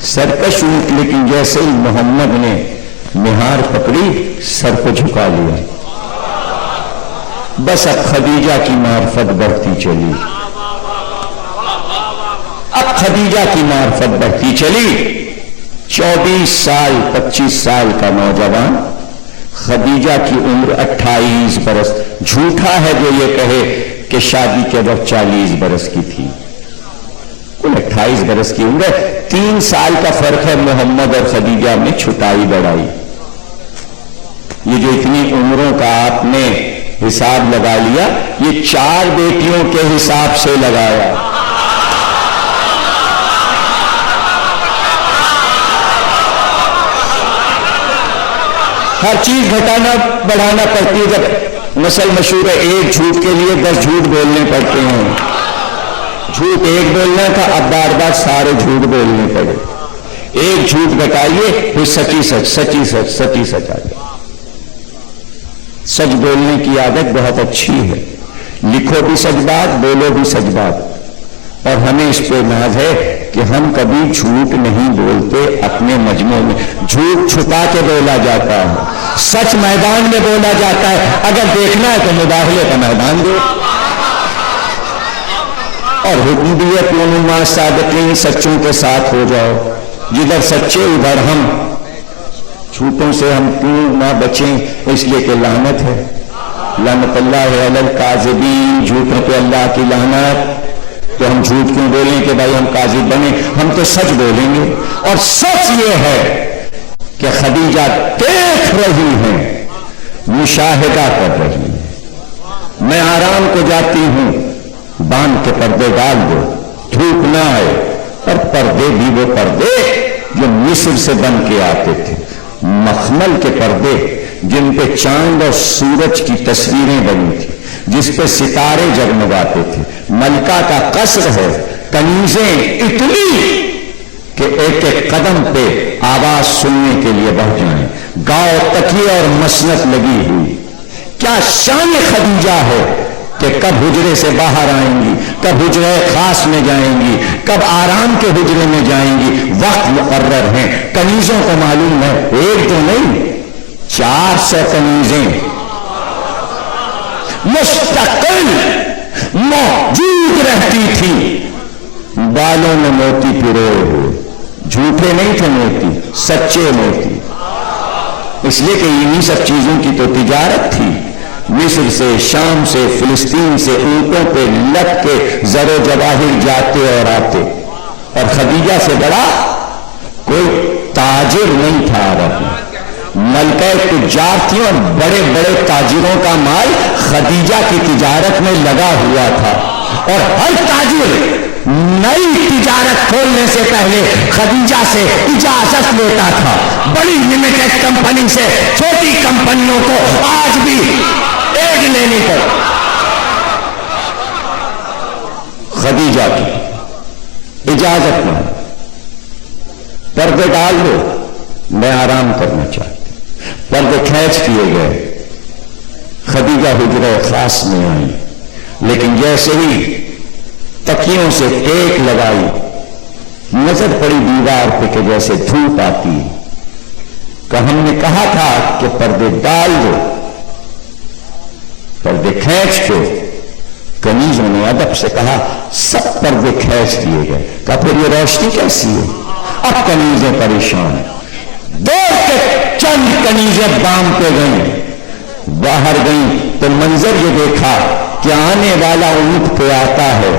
سرکش اونٹ. لیکن جیسے ہی محمد نے مہار پکڑی سر کو جھکا لیا. بس اب خدیجہ کی معرفت بڑھتی چلی. اب خدیجہ کی معرفت بڑھتی چلی. 24 سال 25 سال کا نوجوان. خدیجہ کی عمر 28 برس. جھوٹا ہے جو یہ کہے کہ شادی کے وقت 40 برس کی تھی. کل 28 برس کی عمر. 3 سال کا فرق ہے محمد اور خدیجہ میں. چھٹائی بڑھائی. یہ جو اتنی عمروں کا آپ نے حساب لگا لیا یہ 4 بیٹیوں کے حساب سے لگایا. ہر چیز گھٹانا بڑھانا پڑتی ہے. جب نسل مشہور ہے 1 جھوٹ کے لیے 10 جھوٹ بولنے پڑتے ہیں. جھوٹ 1 بولنا تھا اب بار بار سارے جھوٹ بولنے پڑے. 1 جھوٹ گھٹائیے پھر سچی سچ سچی سچ سچی سچ آ جائے. سچ بولنے کی عادت بہت اچھی ہے. لکھو بھی سچ بات بولو بھی سچ بات. اور ہمیں اس پہ ناز ہے کہ ہم کبھی جھوٹ نہیں بولتے. اپنے مجموع میں جھوٹ چھپا کے بولا جاتا ہے. سچ میدان میں بولا جاتا ہے. اگر دیکھنا ہے تو مداخلے کا میدان دو. اور حکومت علماء صادقین سچوں کے ساتھ ہو جاؤ. جدھر سچے ادھر ہم. جھوٹوں سے ہم کیوں نہ بچیں؟ اس لیے کہ لعنت ہے، لعنت اللہ علی الکاذبین، جھوٹوں پہ اللہ کی لعنت۔ تو ہم جھوٹ کیوں بولیں کہ بھائی ہم کاذب بنیں؟ ہم تو سچ بولیں گے، اور سچ یہ ہے کہ خدیجہ دیکھ رہی ہیں، مشاہدہ کر رہی ہیں۔ میں آرام کو جاتی ہوں، باندھ کے پردے ڈال دو، دھوپ نہ آئے، اور پردے بھی وہ پردے جو مصر سے بن کے آتے تھے، مخمل کے پردے جن پہ چاند اور سورج کی تصویریں بنی تھی، جس پہ ستارے جگمگاتے تھے۔ ملکہ کا قصر ہے، کنیزیں اتنی کہ ایک ایک قدم پہ آواز سننے کے لیے بڑھ جائیں، گاؤ تکیے اور مسند لگی ہوئی۔ کیا شان خدیجہ ہے کہ کب حجرے سے باہر آئیں گی، کب حجرے خاص میں جائیں گی، کب آرام کے حجرے میں جائیں گی، وقت مقرر ہیں۔ کنیزوں کو معلوم ہے، ایک دو نہیں، 400 کنیزیں مستقل موجود رہتی تھی، بالوں میں موتی پروئے ہوئے، جھوٹے نہیں تھے موتی، سچے موتی، اس لیے کہ انہی سب چیزوں کی تو تجارت تھی۔ مصر سے، شام سے، فلسطین سے اونٹوں پہ لد کے زر و جواہر جاتے اور آتے، اور خدیجہ سے بڑا کوئی تاجر نہیں تھا عرب میں۔ ملکہ تجار تھی اور بڑے بڑے تاجروں کا مال خدیجہ کی تجارت میں لگا ہوا تھا، اور ہر تاجر نئی تجارت کھولنے سے پہلے خدیجہ سے اجازت لیتا تھا۔ بڑی لمیٹڈ کمپنی سے چھوٹی کمپنیوں کو آج بھی ایڈ لینے کو خدیجہ کی اجازت نہیں، پردے ڈال دو، میں آرام کرنا چاہتی ہوں۔ پردے کھینچ کیے گئے، خدیجہ حجرہ خاص میں آئی، لیکن جیسے ہی تکیوں سے ٹیک لگائی، نظر پڑی دیوار پہ کہ جیسے دھوپ آتی، کہ ہم نے کہا تھا کہ پردے ڈال دو، پردے کھینچ کے کنیزوں نے ادب سے کہا، سب پردے کھینچ دیے گئے۔ کہا پھر یہ روشنی کیسی ہے؟ اب کنیزیں پریشان، دور کے چند کنیزیں بام پہ گئیں، باہر گئیں تو منظر یہ دیکھا کہ آنے والا اونٹ پہ آتا ہے،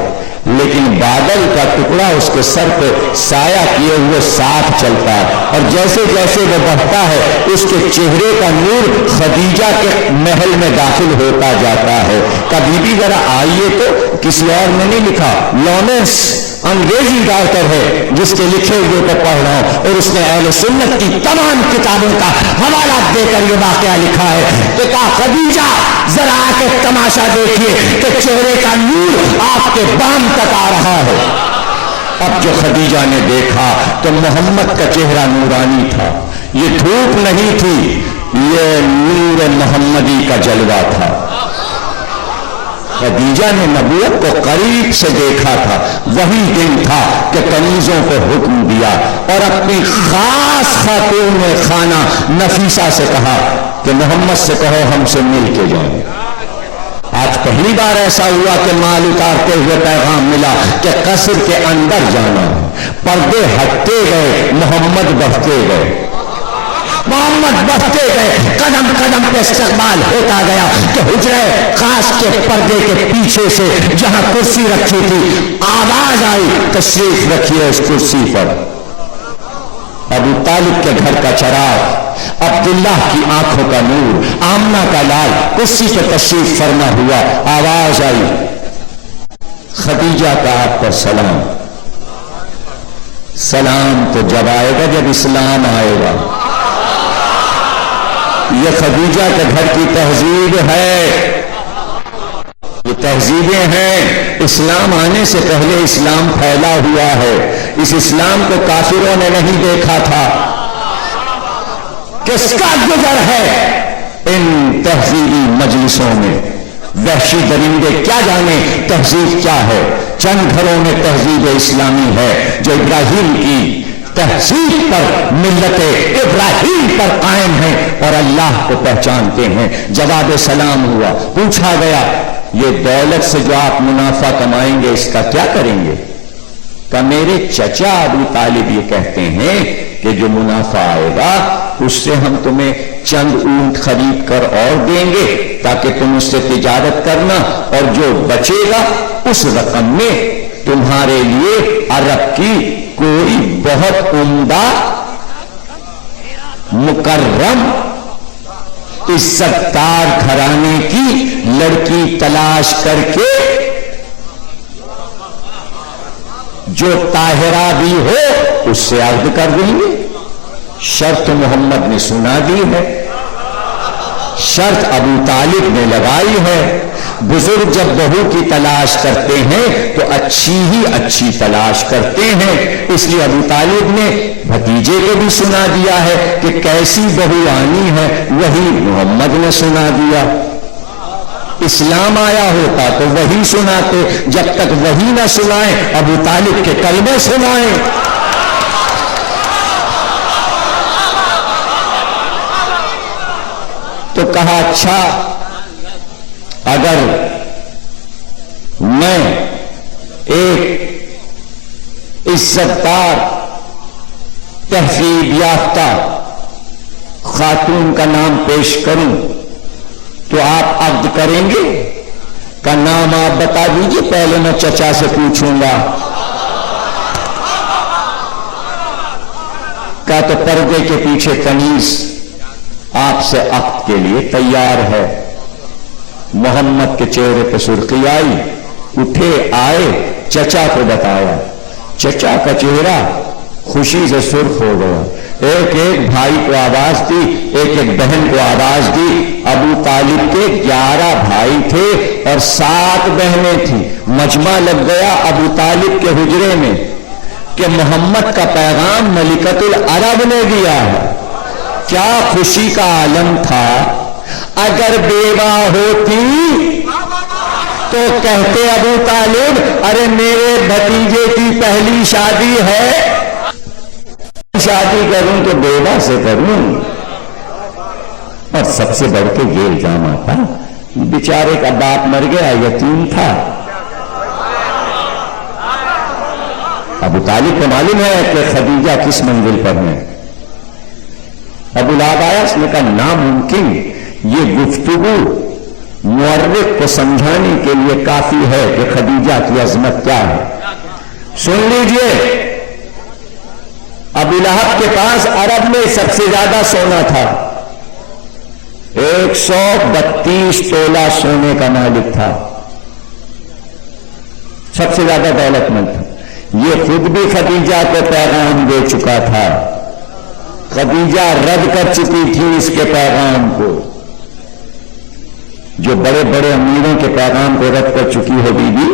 لیکن بادل کا ٹکڑا اس کے سر پہ سایہ کیے ہوئے ساتھ چلتا ہے، اور جیسے جیسے وہ بڑھتا ہے اس کے چہرے کا نور خدیجہ کے محل میں داخل ہوتا جاتا ہے۔ کبھی بھی ذرا آئیے تو کسی اور نے نہیں لکھا، لارنس انگریزی ڈاکٹر ہے جس کے لکھے ہوئے کو پڑھ رہا ہوں، اور اس نے اہل سنت کی تمام کتابوں کا حوالہ دے کر یہ واقعہ لکھا ہے کہ کہا خدیجہ ذرا آ کے تماشا دیکھیے کہ چہرے کا نور آپ کے بام تک آ رہا ہے۔ اب جو خدیجہ نے دیکھا تو محمد کا چہرہ نورانی تھا، یہ دھوپ نہیں تھی، یہ نور محمدی کا جلوہ تھا۔ خدیجہ نے نبوت کو قریب سے دیکھا تھا، وہی دن تھا کہ کنیزوں کو حکم دیا اور اپنی خاص خاتون خانہ نفیسہ سے کہا کہ محمد سے کہو ہم سے مل کے جائیں۔ آج پہلی بار ایسا ہوا کہ مال اتارتے ہوئے پیغام ملا کہ قصر کے اندر جانا ہے۔ پردے ہٹتے گئے، محمد بڑھتے گئے، محمد بڑھتے گئے، قدم قدم پہ استقبال ہوتا گیا کہ حجرہ خاص کے پردے کے پیچھے سے جہاں کرسی رکھی تھی آواز آئی، تشریف رکھیے اس کرسی پر۔ ابو طالب کے گھر کا چراغ، عبداللہ کی آنکھوں کا نور، آمنہ کا لال کرسی پہ تشریف فرما ہوا، آواز آئی، خدیجہ کا آپ پر سلام۔ سلام تو جب آئے گا جب اسلام آئے گا۔ یہ خدیجہ کے گھر کی تہذیب ہے، یہ تہذیبیں ہیں۔ اسلام آنے سے پہلے اسلام پھیلا ہوا ہے، اس اسلام کو کافروں نے نہیں دیکھا تھا، کس کا گزر ہے ان تہذیبی مجلسوں میں۔ وحشی درندے کیا جانے تہذیب کیا ہے، چند گھروں میں تہذیب اسلامی ہے جو ابراہیم کی تہذیب پر، ملت ابراہیم پر قائم ہیں اور اللہ کو پہچانتے ہیں۔ جواب سلام ہوا، پوچھا گیا یہ دولت سے جو آپ منافع کمائیں گے اس کا کیا کریں گے؟ کہ میرے چچا ابو طالب یہ کہتے ہیں کہ جو منافع آئے گا اس سے ہم تمہیں چند اونٹ خرید کر اور دیں گے تاکہ تم اس سے تجارت کرنا، اور جو بچے گا اس رقم میں تمہارے لیے عرب کی کوئی بہت عمدہ مکرم عزت دار گھرانے کی لڑکی تلاش کر کے جو طاہرہ بھی ہو اس سے عقد کر دیں گے۔ شرط محمد نے سنا دی ہے، شرط ابو طالب نے لگائی ہے۔ بزرگ جب بہو کی تلاش کرتے ہیں تو اچھی ہی اچھی تلاش کرتے ہیں، اس لیے ابو طالب نے بھتیجے کو بھی سنا دیا ہے کہ کیسی بہو آنی ہے، وہی محمد نے سنا دیا۔ اسلام آیا ہوتا تو وہی سناتے، جب تک وہی نہ سنائیں ابو طالب کے کلمے سنائیں۔ تو کہا اچھا اگر میں ایک عزت دار تہذیب یافتہ خاتون کا نام پیش کروں تو آپ عقد کریں گے؟ کا نام آپ بتا دیجئے، پہلے میں چچا سے پوچھوں گا۔ کا تو پردے کے پیچھے کنیز آپ سے عقد کے لیے تیار ہے۔ محمد کے چہرے پہ سرخی آئی، اٹھے آئے، چچا کو بتایا، چچا کا چہرہ خوشی سے سرخ ہو گیا۔ ایک ایک بھائی کو آواز دی، ایک ایک بہن کو آواز دی۔ ابو طالب کے 11 بھائی تھے اور 7 بہنیں تھیں۔ مجمع لگ گیا ابو طالب کے حجرے میں کہ محمد کا پیغام ملکۃ العرب نے دیا ہے۔ کیا خوشی کا عالم تھا۔ اگر بیوہ ہوتی تو کہتے ابو طالب ارے میرے بھتیجے کی پہلی شادی ہے، شادی کروں تو بیوہ سے کروں۔ اور سب سے بڑھ کے یہ الزام آتا بیچارے کا باپ مر گیا، یتیم تھا۔ ابو طالب کو معلوم ہے کہ خدیجہ کس منزل پر ہے۔ ابو لہب آیا، اس نے کہا ناممکن، یہ گفتگو مورخ کو سمجھانے کے لیے کافی ہے کہ خدیجہ کی عظمت کیا ہے۔ سن لیجئے، ابو لہب کے پاس عرب میں سب سے زیادہ سونا تھا، 132 تولہ سونے کا مالک تھا، سب سے زیادہ دولت مند تھا۔ یہ خود بھی خدیجہ کو پیغام دے چکا تھا، خدیجہ رد کر چکی تھی اس کے پیغام کو۔ جو بڑے بڑے امیروں کے پیغام کو رد کر چکی ہو بی بی،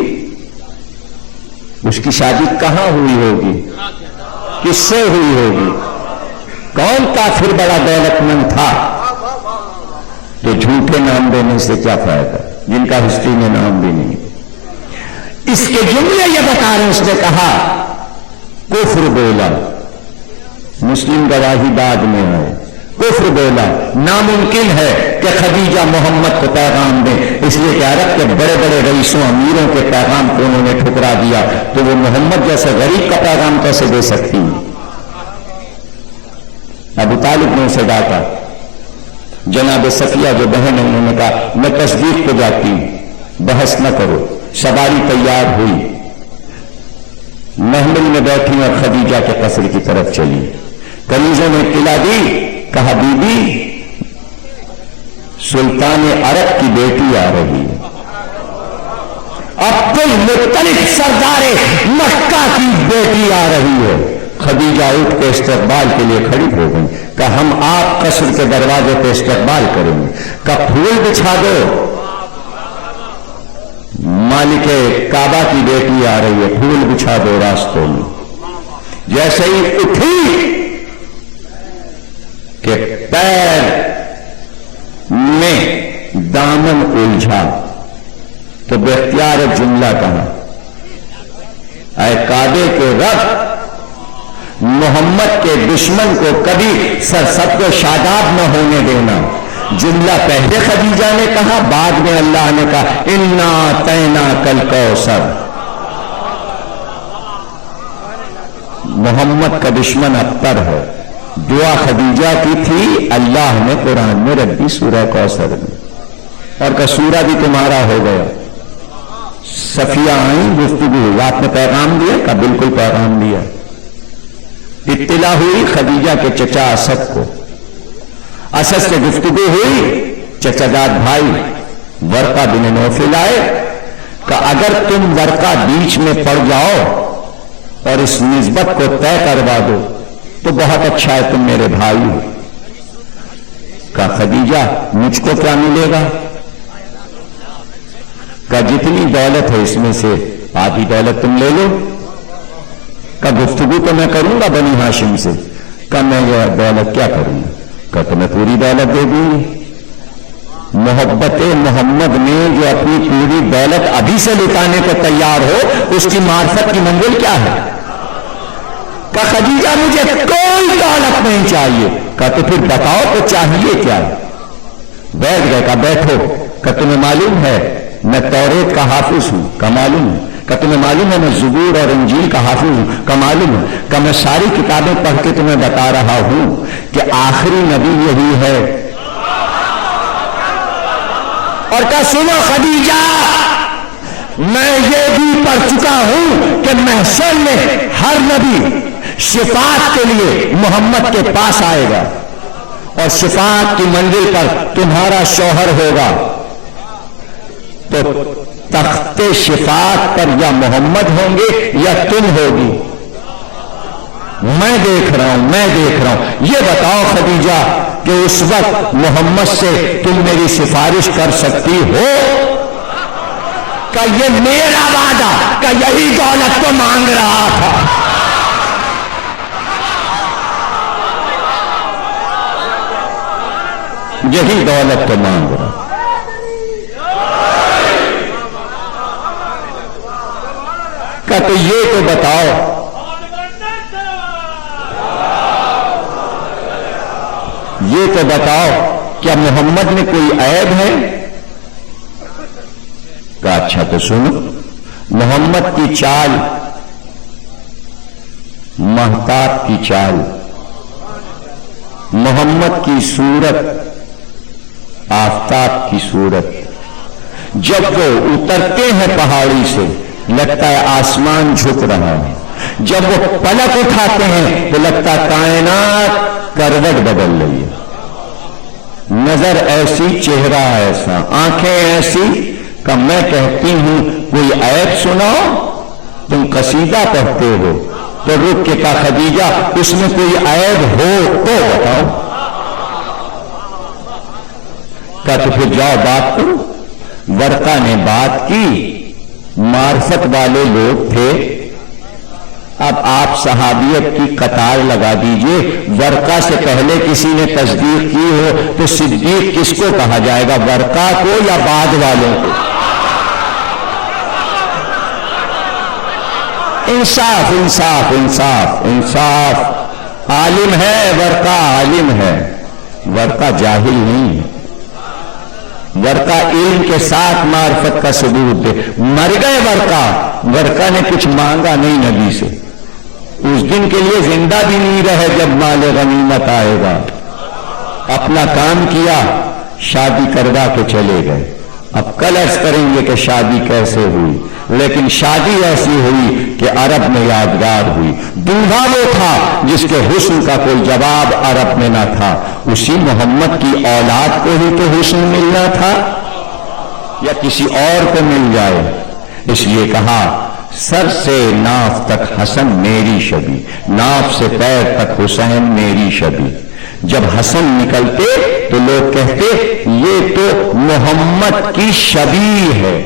اس کی شادی کہاں ہوئی ہوگی، کس سے ہوئی ہوگی؟ کون کافر بڑا دولت مند تھا؟ تو جھوٹے نام دینے سے کیا فائدہ جن کا ہسٹری میں نام بھی نہیں۔ اس کے جملے یہ بتا رہے، اس نے کہا کفر بولا، مسلم گواہی بعد میں ہے، کفر بولا، ناممکن ہے کہ خدیجہ محمد کو پیغام دیں، اس لیے کہ عرب کے بڑے بڑے رئیسوں امیروں کے پیغام کو انہوں نے ٹھکرا دیا، تو وہ محمد جیسے غریب کا پیغام کیسے دے سکتی؟ ابو طالب نے اسے ڈانٹا۔ جناب صفیہ جو بہن ہے، انہوں نے کہا میں تصدیق کو جاتی ہوں، بحث نہ کرو۔ سواری تیار ہوئی، محمل میں بیٹھی اور خدیجہ کے قصر کی طرف چلی۔ کنیزوں نے اطلاع دی، کہا بی بی سلطان عرب کی بیٹی آ رہی ہے، عبد المطلب سردار مکہ کی بیٹی آ رہی ہے۔ خدیجہ اٹھ کے استقبال کے لیے کھڑی ہو گئی، کہا ہم آپ قصر کے دروازے پہ استقبال کریں گے۔ کہا پھول بچھا دو، مالک کعبہ کی بیٹی آ رہی ہے، پھول بچھا دو راستوں میں۔ جیسے ہی اٹھی کہ پیر میں دامن الجھا تو بے اختیار جملہ کہا، اے کعبے کے رب، محمد کے دشمن کو کبھی سرسبز و شاداب نہ ہونے دینا۔ جملہ پہلے خدیجہ نے کہا، بعد میں اللہ نے کہا انا اعطیناک الکوثر۔ محمد کا دشمن ابتر ہے. دعا خدیجہ کی تھی، اللہ نے قرآن میں رکھ دی سورہ کوثر میں، اور کہ سورہ بھی تمہارا ہو گیا. صفیہ آئیں، گفتگو ہوئی، آپ نے پیغام دیا؟ کہ بالکل پیغام دیا. اطلاع ہوئی خدیجہ کے چچا اسد کو، اسد سے گفتگو ہوئی، چچا داد بھائی ورقہ بن نوفل آئے کہ اگر تم ورقہ بیچ میں پڑ جاؤ اور اس نسبت کو طے کروا دو تو بہت اچھا ہے، تم میرے بھائی ہو. کہ خدیجہ مجھ کو کیا ملے گا؟ کہ جتنی دولت ہے اس میں سے آدھی دولت تم لے لو. کہ گفتگو تو میں کروں گا بنی ہاشم سے. کہ میں یہ دولت کیا کروں گا؟ کہ تمہیں پوری دولت دے دوں گی. محبت محمد میں جو اپنی پوری دولت ابھی سے لٹانے کو تیار ہو، اس کی معرفت کی منزل کیا ہے؟ کہ خدیجہ مجھے کوئی دولت نہیں چاہیے. کہ تو پھر بتاؤ تو چاہیے کیا؟ بیٹھ گئے. کہ بیٹھو. کہ تمہیں معلوم ہے میں توریت کا حافظ ہوں؟ کہ معلوم ہے. کہ تمہیں معلوم ہے میں زبور اور انجیل کا حافظ ہوں؟ کہ معلوم ہے. کہ میں ساری کتابیں پڑھ کے تمہیں بتا رہا ہوں کہ آخری نبی یہی ہے. اور کہ سنو خدیجہ، میں یہ بھی پڑھ چکا ہوں کہ محشر میں ہر نبی شفاعت کے لیے محمد کے پاس آئے گا، اور شفاعت کی منزل پر تمہارا شوہر ہوگا. تو تخت شفاعت پر یا محمد ہوں گے یا تم ہوگی. میں دیکھ رہا ہوں. یہ بتاؤ خدیجہ کہ اس وقت محمد سے تم میری سفارش کر سکتی ہو؟ کہ یہ میرا وعدہ، کہ یہی دولت تو مانگ رہا تھا. یہی دولت تو مانگ رہا. کہ تو یہ تو بتاؤ کیا محمد میں کوئی عیب ہے؟ کہ اچھا تو سنو. محمد کی چال مہتاب کی چال، محمد کی صورت آفتاب کی صورت. جب وہ اترتے ہیں پہاڑی سے لگتا ہے آسمان جھک رہا ہے. جب وہ پلک اٹھاتے ہیں تو لگتا ہے کائنات کروٹ بدل رہی ہے. نظر ایسی، چہرہ ایسا، آنکھیں ایسی کہ میں کہتی ہوں کوئی عیب سناؤ. تم قصیدہ پڑھتے ہو تو رک کے کہا خدیجہ اس میں کوئی عیب ہو تو بتاؤ. کہا تو پھر جاؤ بات کرو. ورقہ نے بات کی. معرفت والے لوگ تھے. اب آپ صحابیت کی قطار لگا دیجئے. ورقہ سے پہلے کسی نے تصدیق کی ہو تو صدیق کس کو کہا جائے گا؟ ورقہ کو یا بعد والوں کو؟ انصاف انصاف انصاف انصاف. عالم ہے ورقہ، عالم ہے. ورقہ جاہل نہیں ہے. ورقہ علم کے ساتھ معرفت کا ثبوت دے. مر گئے ورقہ نے کچھ مانگا نہیں نبی سے. اس دن کے لیے زندہ بھی نہیں رہے جب مال غنیمت آئے گا. اپنا کام کیا، شادی کروا کے چلے گئے. اب کل عرض کریں گے کہ شادی کیسے ہوئی، لیکن شادی ایسی ہوئی کہ عرب میں یادگار ہوئی. دولہا وہ تھا جس کے حسن کا کوئی جواب عرب میں نہ تھا. اسی محمد کی اولاد کو ہی تو حسن ملنا تھا، یا کسی اور کو مل جائے. اس لیے کہا سر سے ناف تک حسن میری شبی، ناف سے پیر تک حسین میری شبی. جب حسن نکلتے تو لوگ کہتے یہ تو محمد کی شبیہ ہے.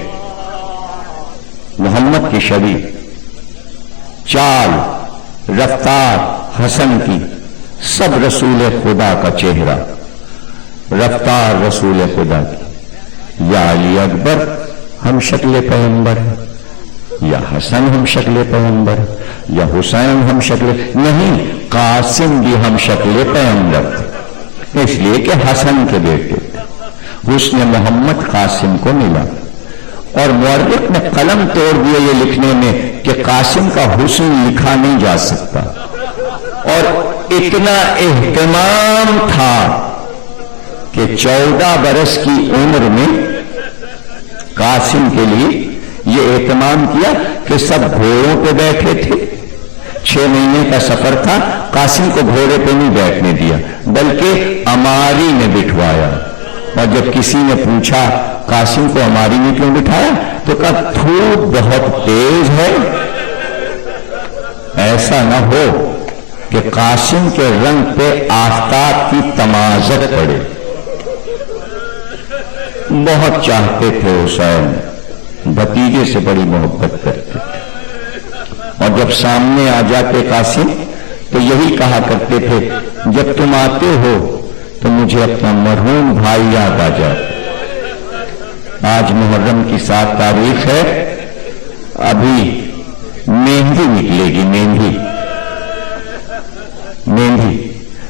محمد کی شبیہ. چال رفتار حسن کی سب رسول خدا کا چہرہ. رفتار رسول خدا کی. یا علی اکبر ہم شکل پیغمبر ہیں، یا حسن ہم شکل پیغمبر، یا حسین ہم شکل نہیں. قاسم بھی ہم شکل پیغمبر تھے، اس لیے کہ حسن کے بیٹے تھے. حسن محمد قاسم کو ملا. اور مورخ نے قلم توڑ دیا یہ لکھنے میں کہ قاسم کا حسن لکھا نہیں جا سکتا، اور اتنا اہتمام تھا کہ 14 برس کی عمر میں قاسم کے لیے یہ اہتمام کیا کہ سب گھوڑوں پہ بیٹھے تھے، 6 مہینے کا سفر تھا، قاسم کو گھوڑے پہ نہیں بیٹھنے دیا بلکہ اماری نے بٹھوایا، اور جب کسی نے پوچھا قاسم کو اماری نے کیوں بٹھایا تو کہا دھوپ بہت تیز ہے، ایسا نہ ہو کہ قاسم کے رنگ پہ آفتاب کی تمازت پڑے۔ بہت چاہتے تھے حسین، بھتیجے سے بڑی محبت کرتے تھے، اور جب سامنے آ جاتے قاسم تو یہی کہا کرتے تھے جب تم آتے ہو تو مجھے اپنا مرحوم بھائی یاد آ جاتا۔ آج محرم کی 7 تاریخ ہے، ابھی مہندی نکلے گی۔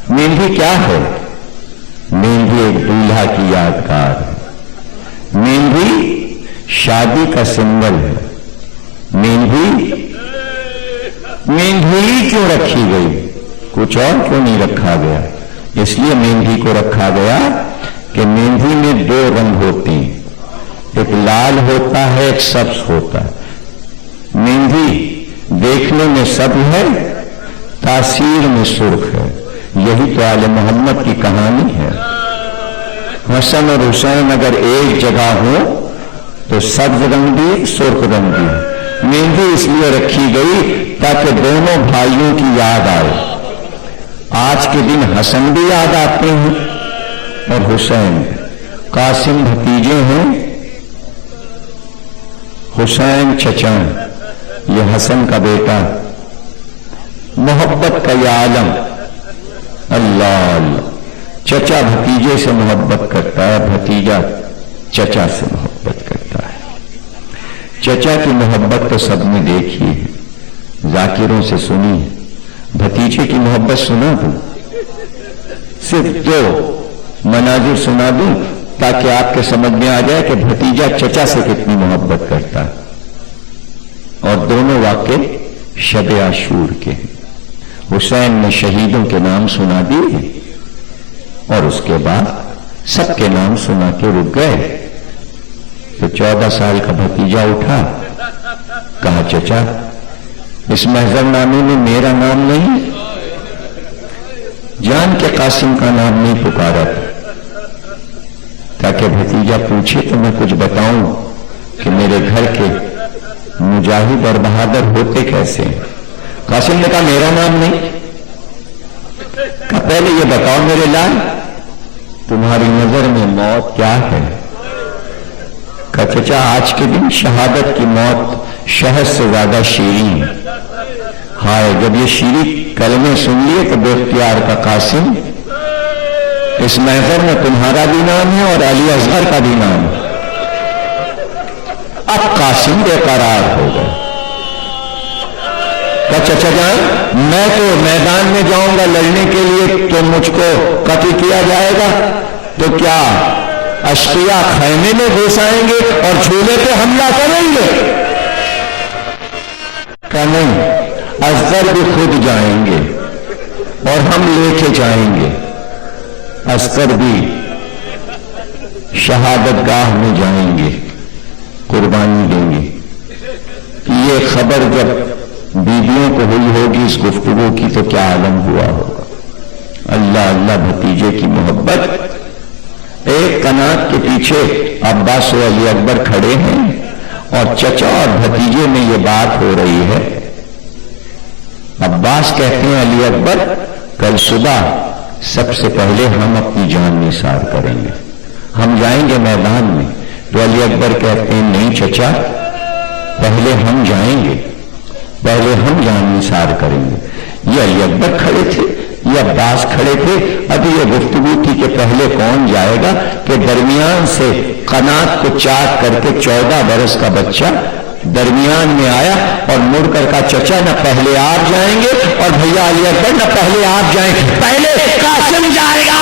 مہندی کیا ہے؟ مہندی ایک دولہا کی یادگار ہے، مہندی شادی کا سمبل ہے۔ مہندی کیوں رکھی گئی؟ کچھ اور کیوں نہیں رکھا گیا؟ اس لیے مہندی کو رکھا گیا کہ مہندی میں 2 رنگ ہوتے ہیں، ایک لال ہوتا ہے، ایک سبز ہوتا ہے۔ مہندی دیکھنے میں سبز ہے، تاثیر میں سرخ ہے۔ یہی تو آل محمد کی کہانی ہے۔ حسن اور حسین اگر ایک جگہ ہو تو سبز رنگ بھی سرخ رنگ بھی۔ مہندی اس لیے رکھی گئی تاکہ دونوں بھائیوں کی یاد آئے۔ آج کے دن حسن بھی یاد آتے ہیں اور حسین، قاسم بھتیجے ہیں، حسین چچا، یہ حسن کا بیٹا، محبت کا یہ عالم۔ اللہ، چچا بھتیجے سے محبت کرتا ہے، بھتیجا چچا سے محبت کرتا ہے۔ چچا کی محبت تو سب نے دیکھی ہے، ذاکروں سے سنی ہے، بھتیجے کی محبت سنا دوں؟ صرف 2 مناظر سنا دوں تاکہ آپ کے سمجھ میں آ جائے کہ بھتیجا چچا سے کتنی محبت کرتا ہے۔ اور دونوں واقعے شب عاشور کے ہیں۔ حسین نے شہیدوں کے نام سنا دیے اور اس کے بعد سب کے نام سنا کے رک گئے تو 14 سال کا بھتیجا اٹھا، کہا چچا اس محضر نامے میں میرا نام نہیں؟ جان کے قاسم کا نام نہیں پکارا تاکہ بھتیجا پوچھے تو میں کچھ بتاؤں کہ میرے گھر کے مجاہد اور بہادر ہوتے کیسے۔ قاسم نے کہا میرا نام نہیں۔ کہا پہلے یہ بتاؤ میرے لال، تمہاری نظر میں موت کیا ہے؟ کہا چچا آج کے دن شہادت کی موت شہد سے زیادہ شیریں ہے۔ ہائے، جب یہ شیریں کلمے سن لیے تو بے اختیار کا قاسم، اس محضر میں تمہارا بھی نام ہے اور علی اصغر کا بھی نام ہے۔ اب قاسم بے قرار ہو گئے۔ کہا چچا جان میں تو میدان میں جاؤں گا لڑنے کے لیے تو مجھ کو قتل کیا جائے گا، تو کیا اشقیاء خیمے میں گھس آئیں گے اور جھولے پہ حملہ کریں گے؟ کہا نہیں، اصغر بھی خود جائیں گے اور ہم لے کے جائیں گے۔ اصغر بھی شہادت گاہ میں جائیں گے، قربانی دیں گے۔ یہ خبر جب بیویوں کو ہوئی ہوگی اس گفتگو کی تو کیا عالم ہوا ہوگا۔ اللہ اللہ، بھتیجے کی محبت۔ ایک قنات کے پیچھے عباس و علی اکبر کھڑے ہیں اور چچا اور بھتیجے میں یہ بات ہو رہی ہے۔ عباس کہتے ہیں علی اکبر کل صبح سب سے پہلے ہم اپنی جان نثار کریں گے، ہم جائیں گے میدان میں۔ تو علی اکبر کہتے ہیں نہیں چچا، پہلے ہم جائیں گے، پہلے ہم جان نثار کریں گے۔ یہ علی اکبر کھڑے تھے، یہ عباس کھڑے تھے۔ ابھی یہ گفتگو تھی کہ پہلے کون جائے گا کہ درمیان سے قنات کو چاک کر کے 14 برس کا بچہ درمیان میں آیا اور مڑ کر کہا چچا نہ پہلے آپ جائیں گے اور بھیا علی اکبر نہ پہلے آپ جائیں گے، پہلے قاسم جائے گا۔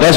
10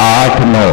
8, 9।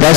10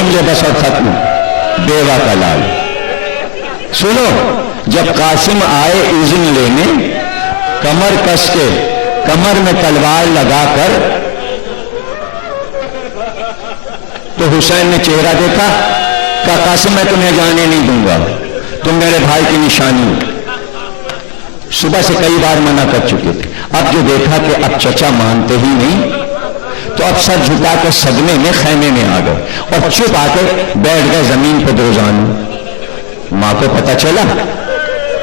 جملے بس اور ختم. بیوہ کا لال. سنو، جب قاسم آئے اذن لینے، کمر کس کے کمر میں تلوار لگا کر، تو حسین نے چہرہ دیکھا، کہا قاسم میں تمہیں جانے نہیں دوں گا، تم میرے بھائی کی نشانی ہو. صبح سے کئی بار منع کر چکے تھے. اب جو دیکھا کہ اب چچا مانتے ہی نہیں، تو اب سر جھکا کے صدمے میں خیمے میں آ گئے اور چپ آ کے بیٹھ گئے زمین پہ دوزانوں. ماں کو پتا چلا،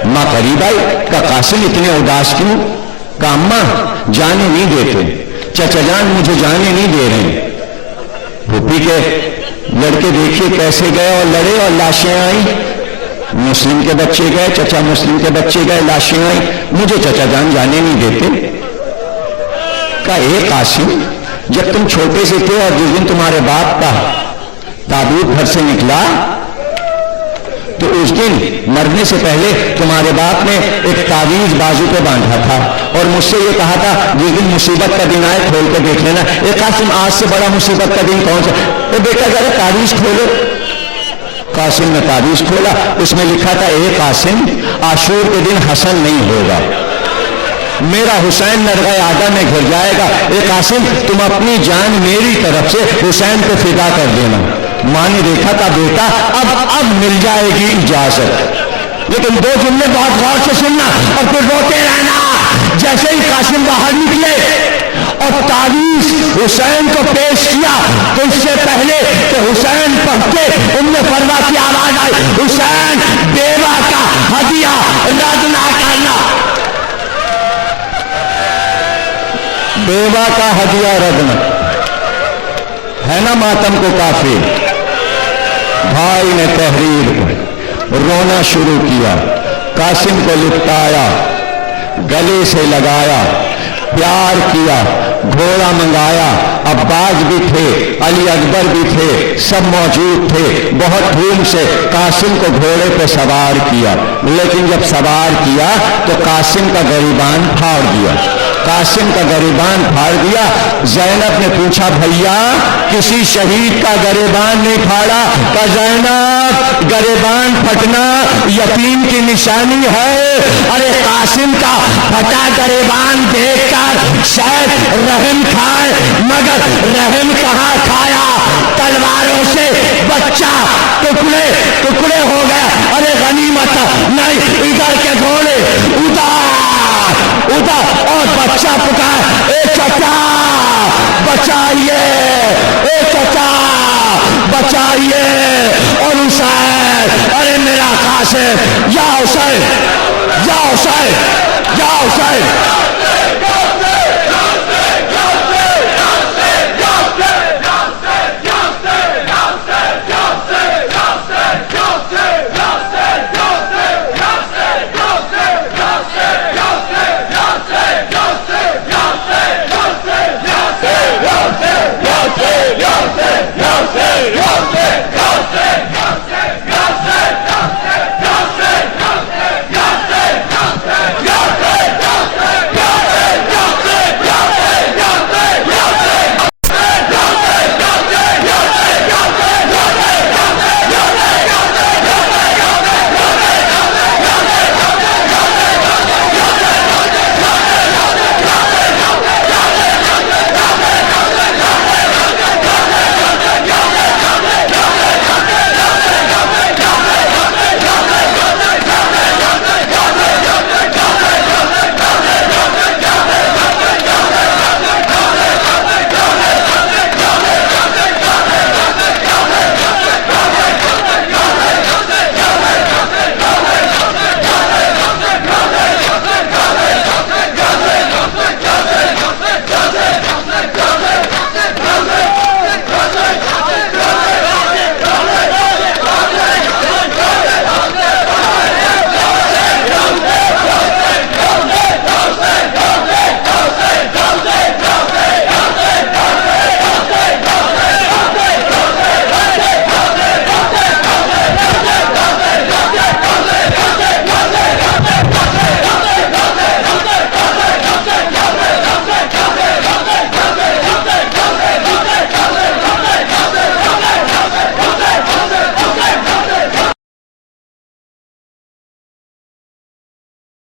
ماں قریب آئی، کہا قاسم اتنے اداس کیوں؟ کہا اماں جانے نہیں دیتے، چچا جان مجھے جانے نہیں دے رہے. پھوپھی کے لڑکے دیکھیے کیسے گئے اور لڑے اور لاشیں آئیں. مسلم کے بچے گئے، چچا مسلم کے بچے گئے، لاشیں آئیں، مجھے چچا جان جانے نہیں دیتے. کہا اے قاسم، جب تم چھوٹے سے تھے اور جس دن تمہارے باپ کا تابوت گھر سے نکلا، تو اس دن مرنے سے پہلے تمہارے باپ نے ایک تعویذ بازو پہ باندھا تھا اور مجھ سے یہ کہا تھا جس دن مصیبت کا دن آئے کھول کے دیکھ لینا. اے قاسم آج سے بڑا مصیبت کا دن کون سا؟ اے بیٹا ذرا تعویذ کھولو. قاسم نے تعویذ کھولا، اس میں لکھا تھا اے قاسم عاشور کے دن حسن نہیں ہوگا، میرا حسین نرغہ آدم میں گھر جائے گا. اے قاسم تم اپنی جان میری طرف سے حسین کو فدا کر دینا. ماں نے دیکھا تھا بیٹا اب مل جائے گی اجازت. لیکن دو جملے بہت غور سے سننا اور پھر روتے رہنا. جیسے ہی قاسم باہر نکلے اور تعویذ حسین کو پیش کیا، تو اس سے پہلے کہ حسین پڑھتے ام فروا کی آواز آئی، حسین بیوہ کا ہدیہ رد نہ کرنا. بیوہ کا ہدیہ رد نہ ہے نا ماتم کو کافی. بھائی نے تحریر رونا شروع کیا، قاسم کو لپٹایا، گلے سے لگایا، پیار کیا، گھوڑا منگایا. عباس بھی تھے، علی اکبر بھی تھے، سب موجود تھے. بہت دھوم سے قاسم کو گھوڑے پہ سوار کیا. لیکن جب سوار کیا تو قاسم کا گریبان پھاڑ دیا. قاسم کا گریبان پھاڑ دیا. زینب نے پوچھا بھیا کسی شہید کا گریبان نہیں پھاڑا؟ کہ زینب گریبان پھٹنا یتیم کی نشانی ہے. ارے قاسم کا پھٹا گریبان دیکھ کر شاید رحم کھائے، مگر رحم کہاں کھایا، تلواروں سے بچہ ٹکڑے ٹکڑے ہو گیا. ارے غنیمت نہیں، ادھر کے گھوڑے ادھر اور بچہ پکار، اے چچا بچائیے، اے چچا بچائیے. اور حسین، ارے میرا قاسم، یا حسین یا حسین یا حسین.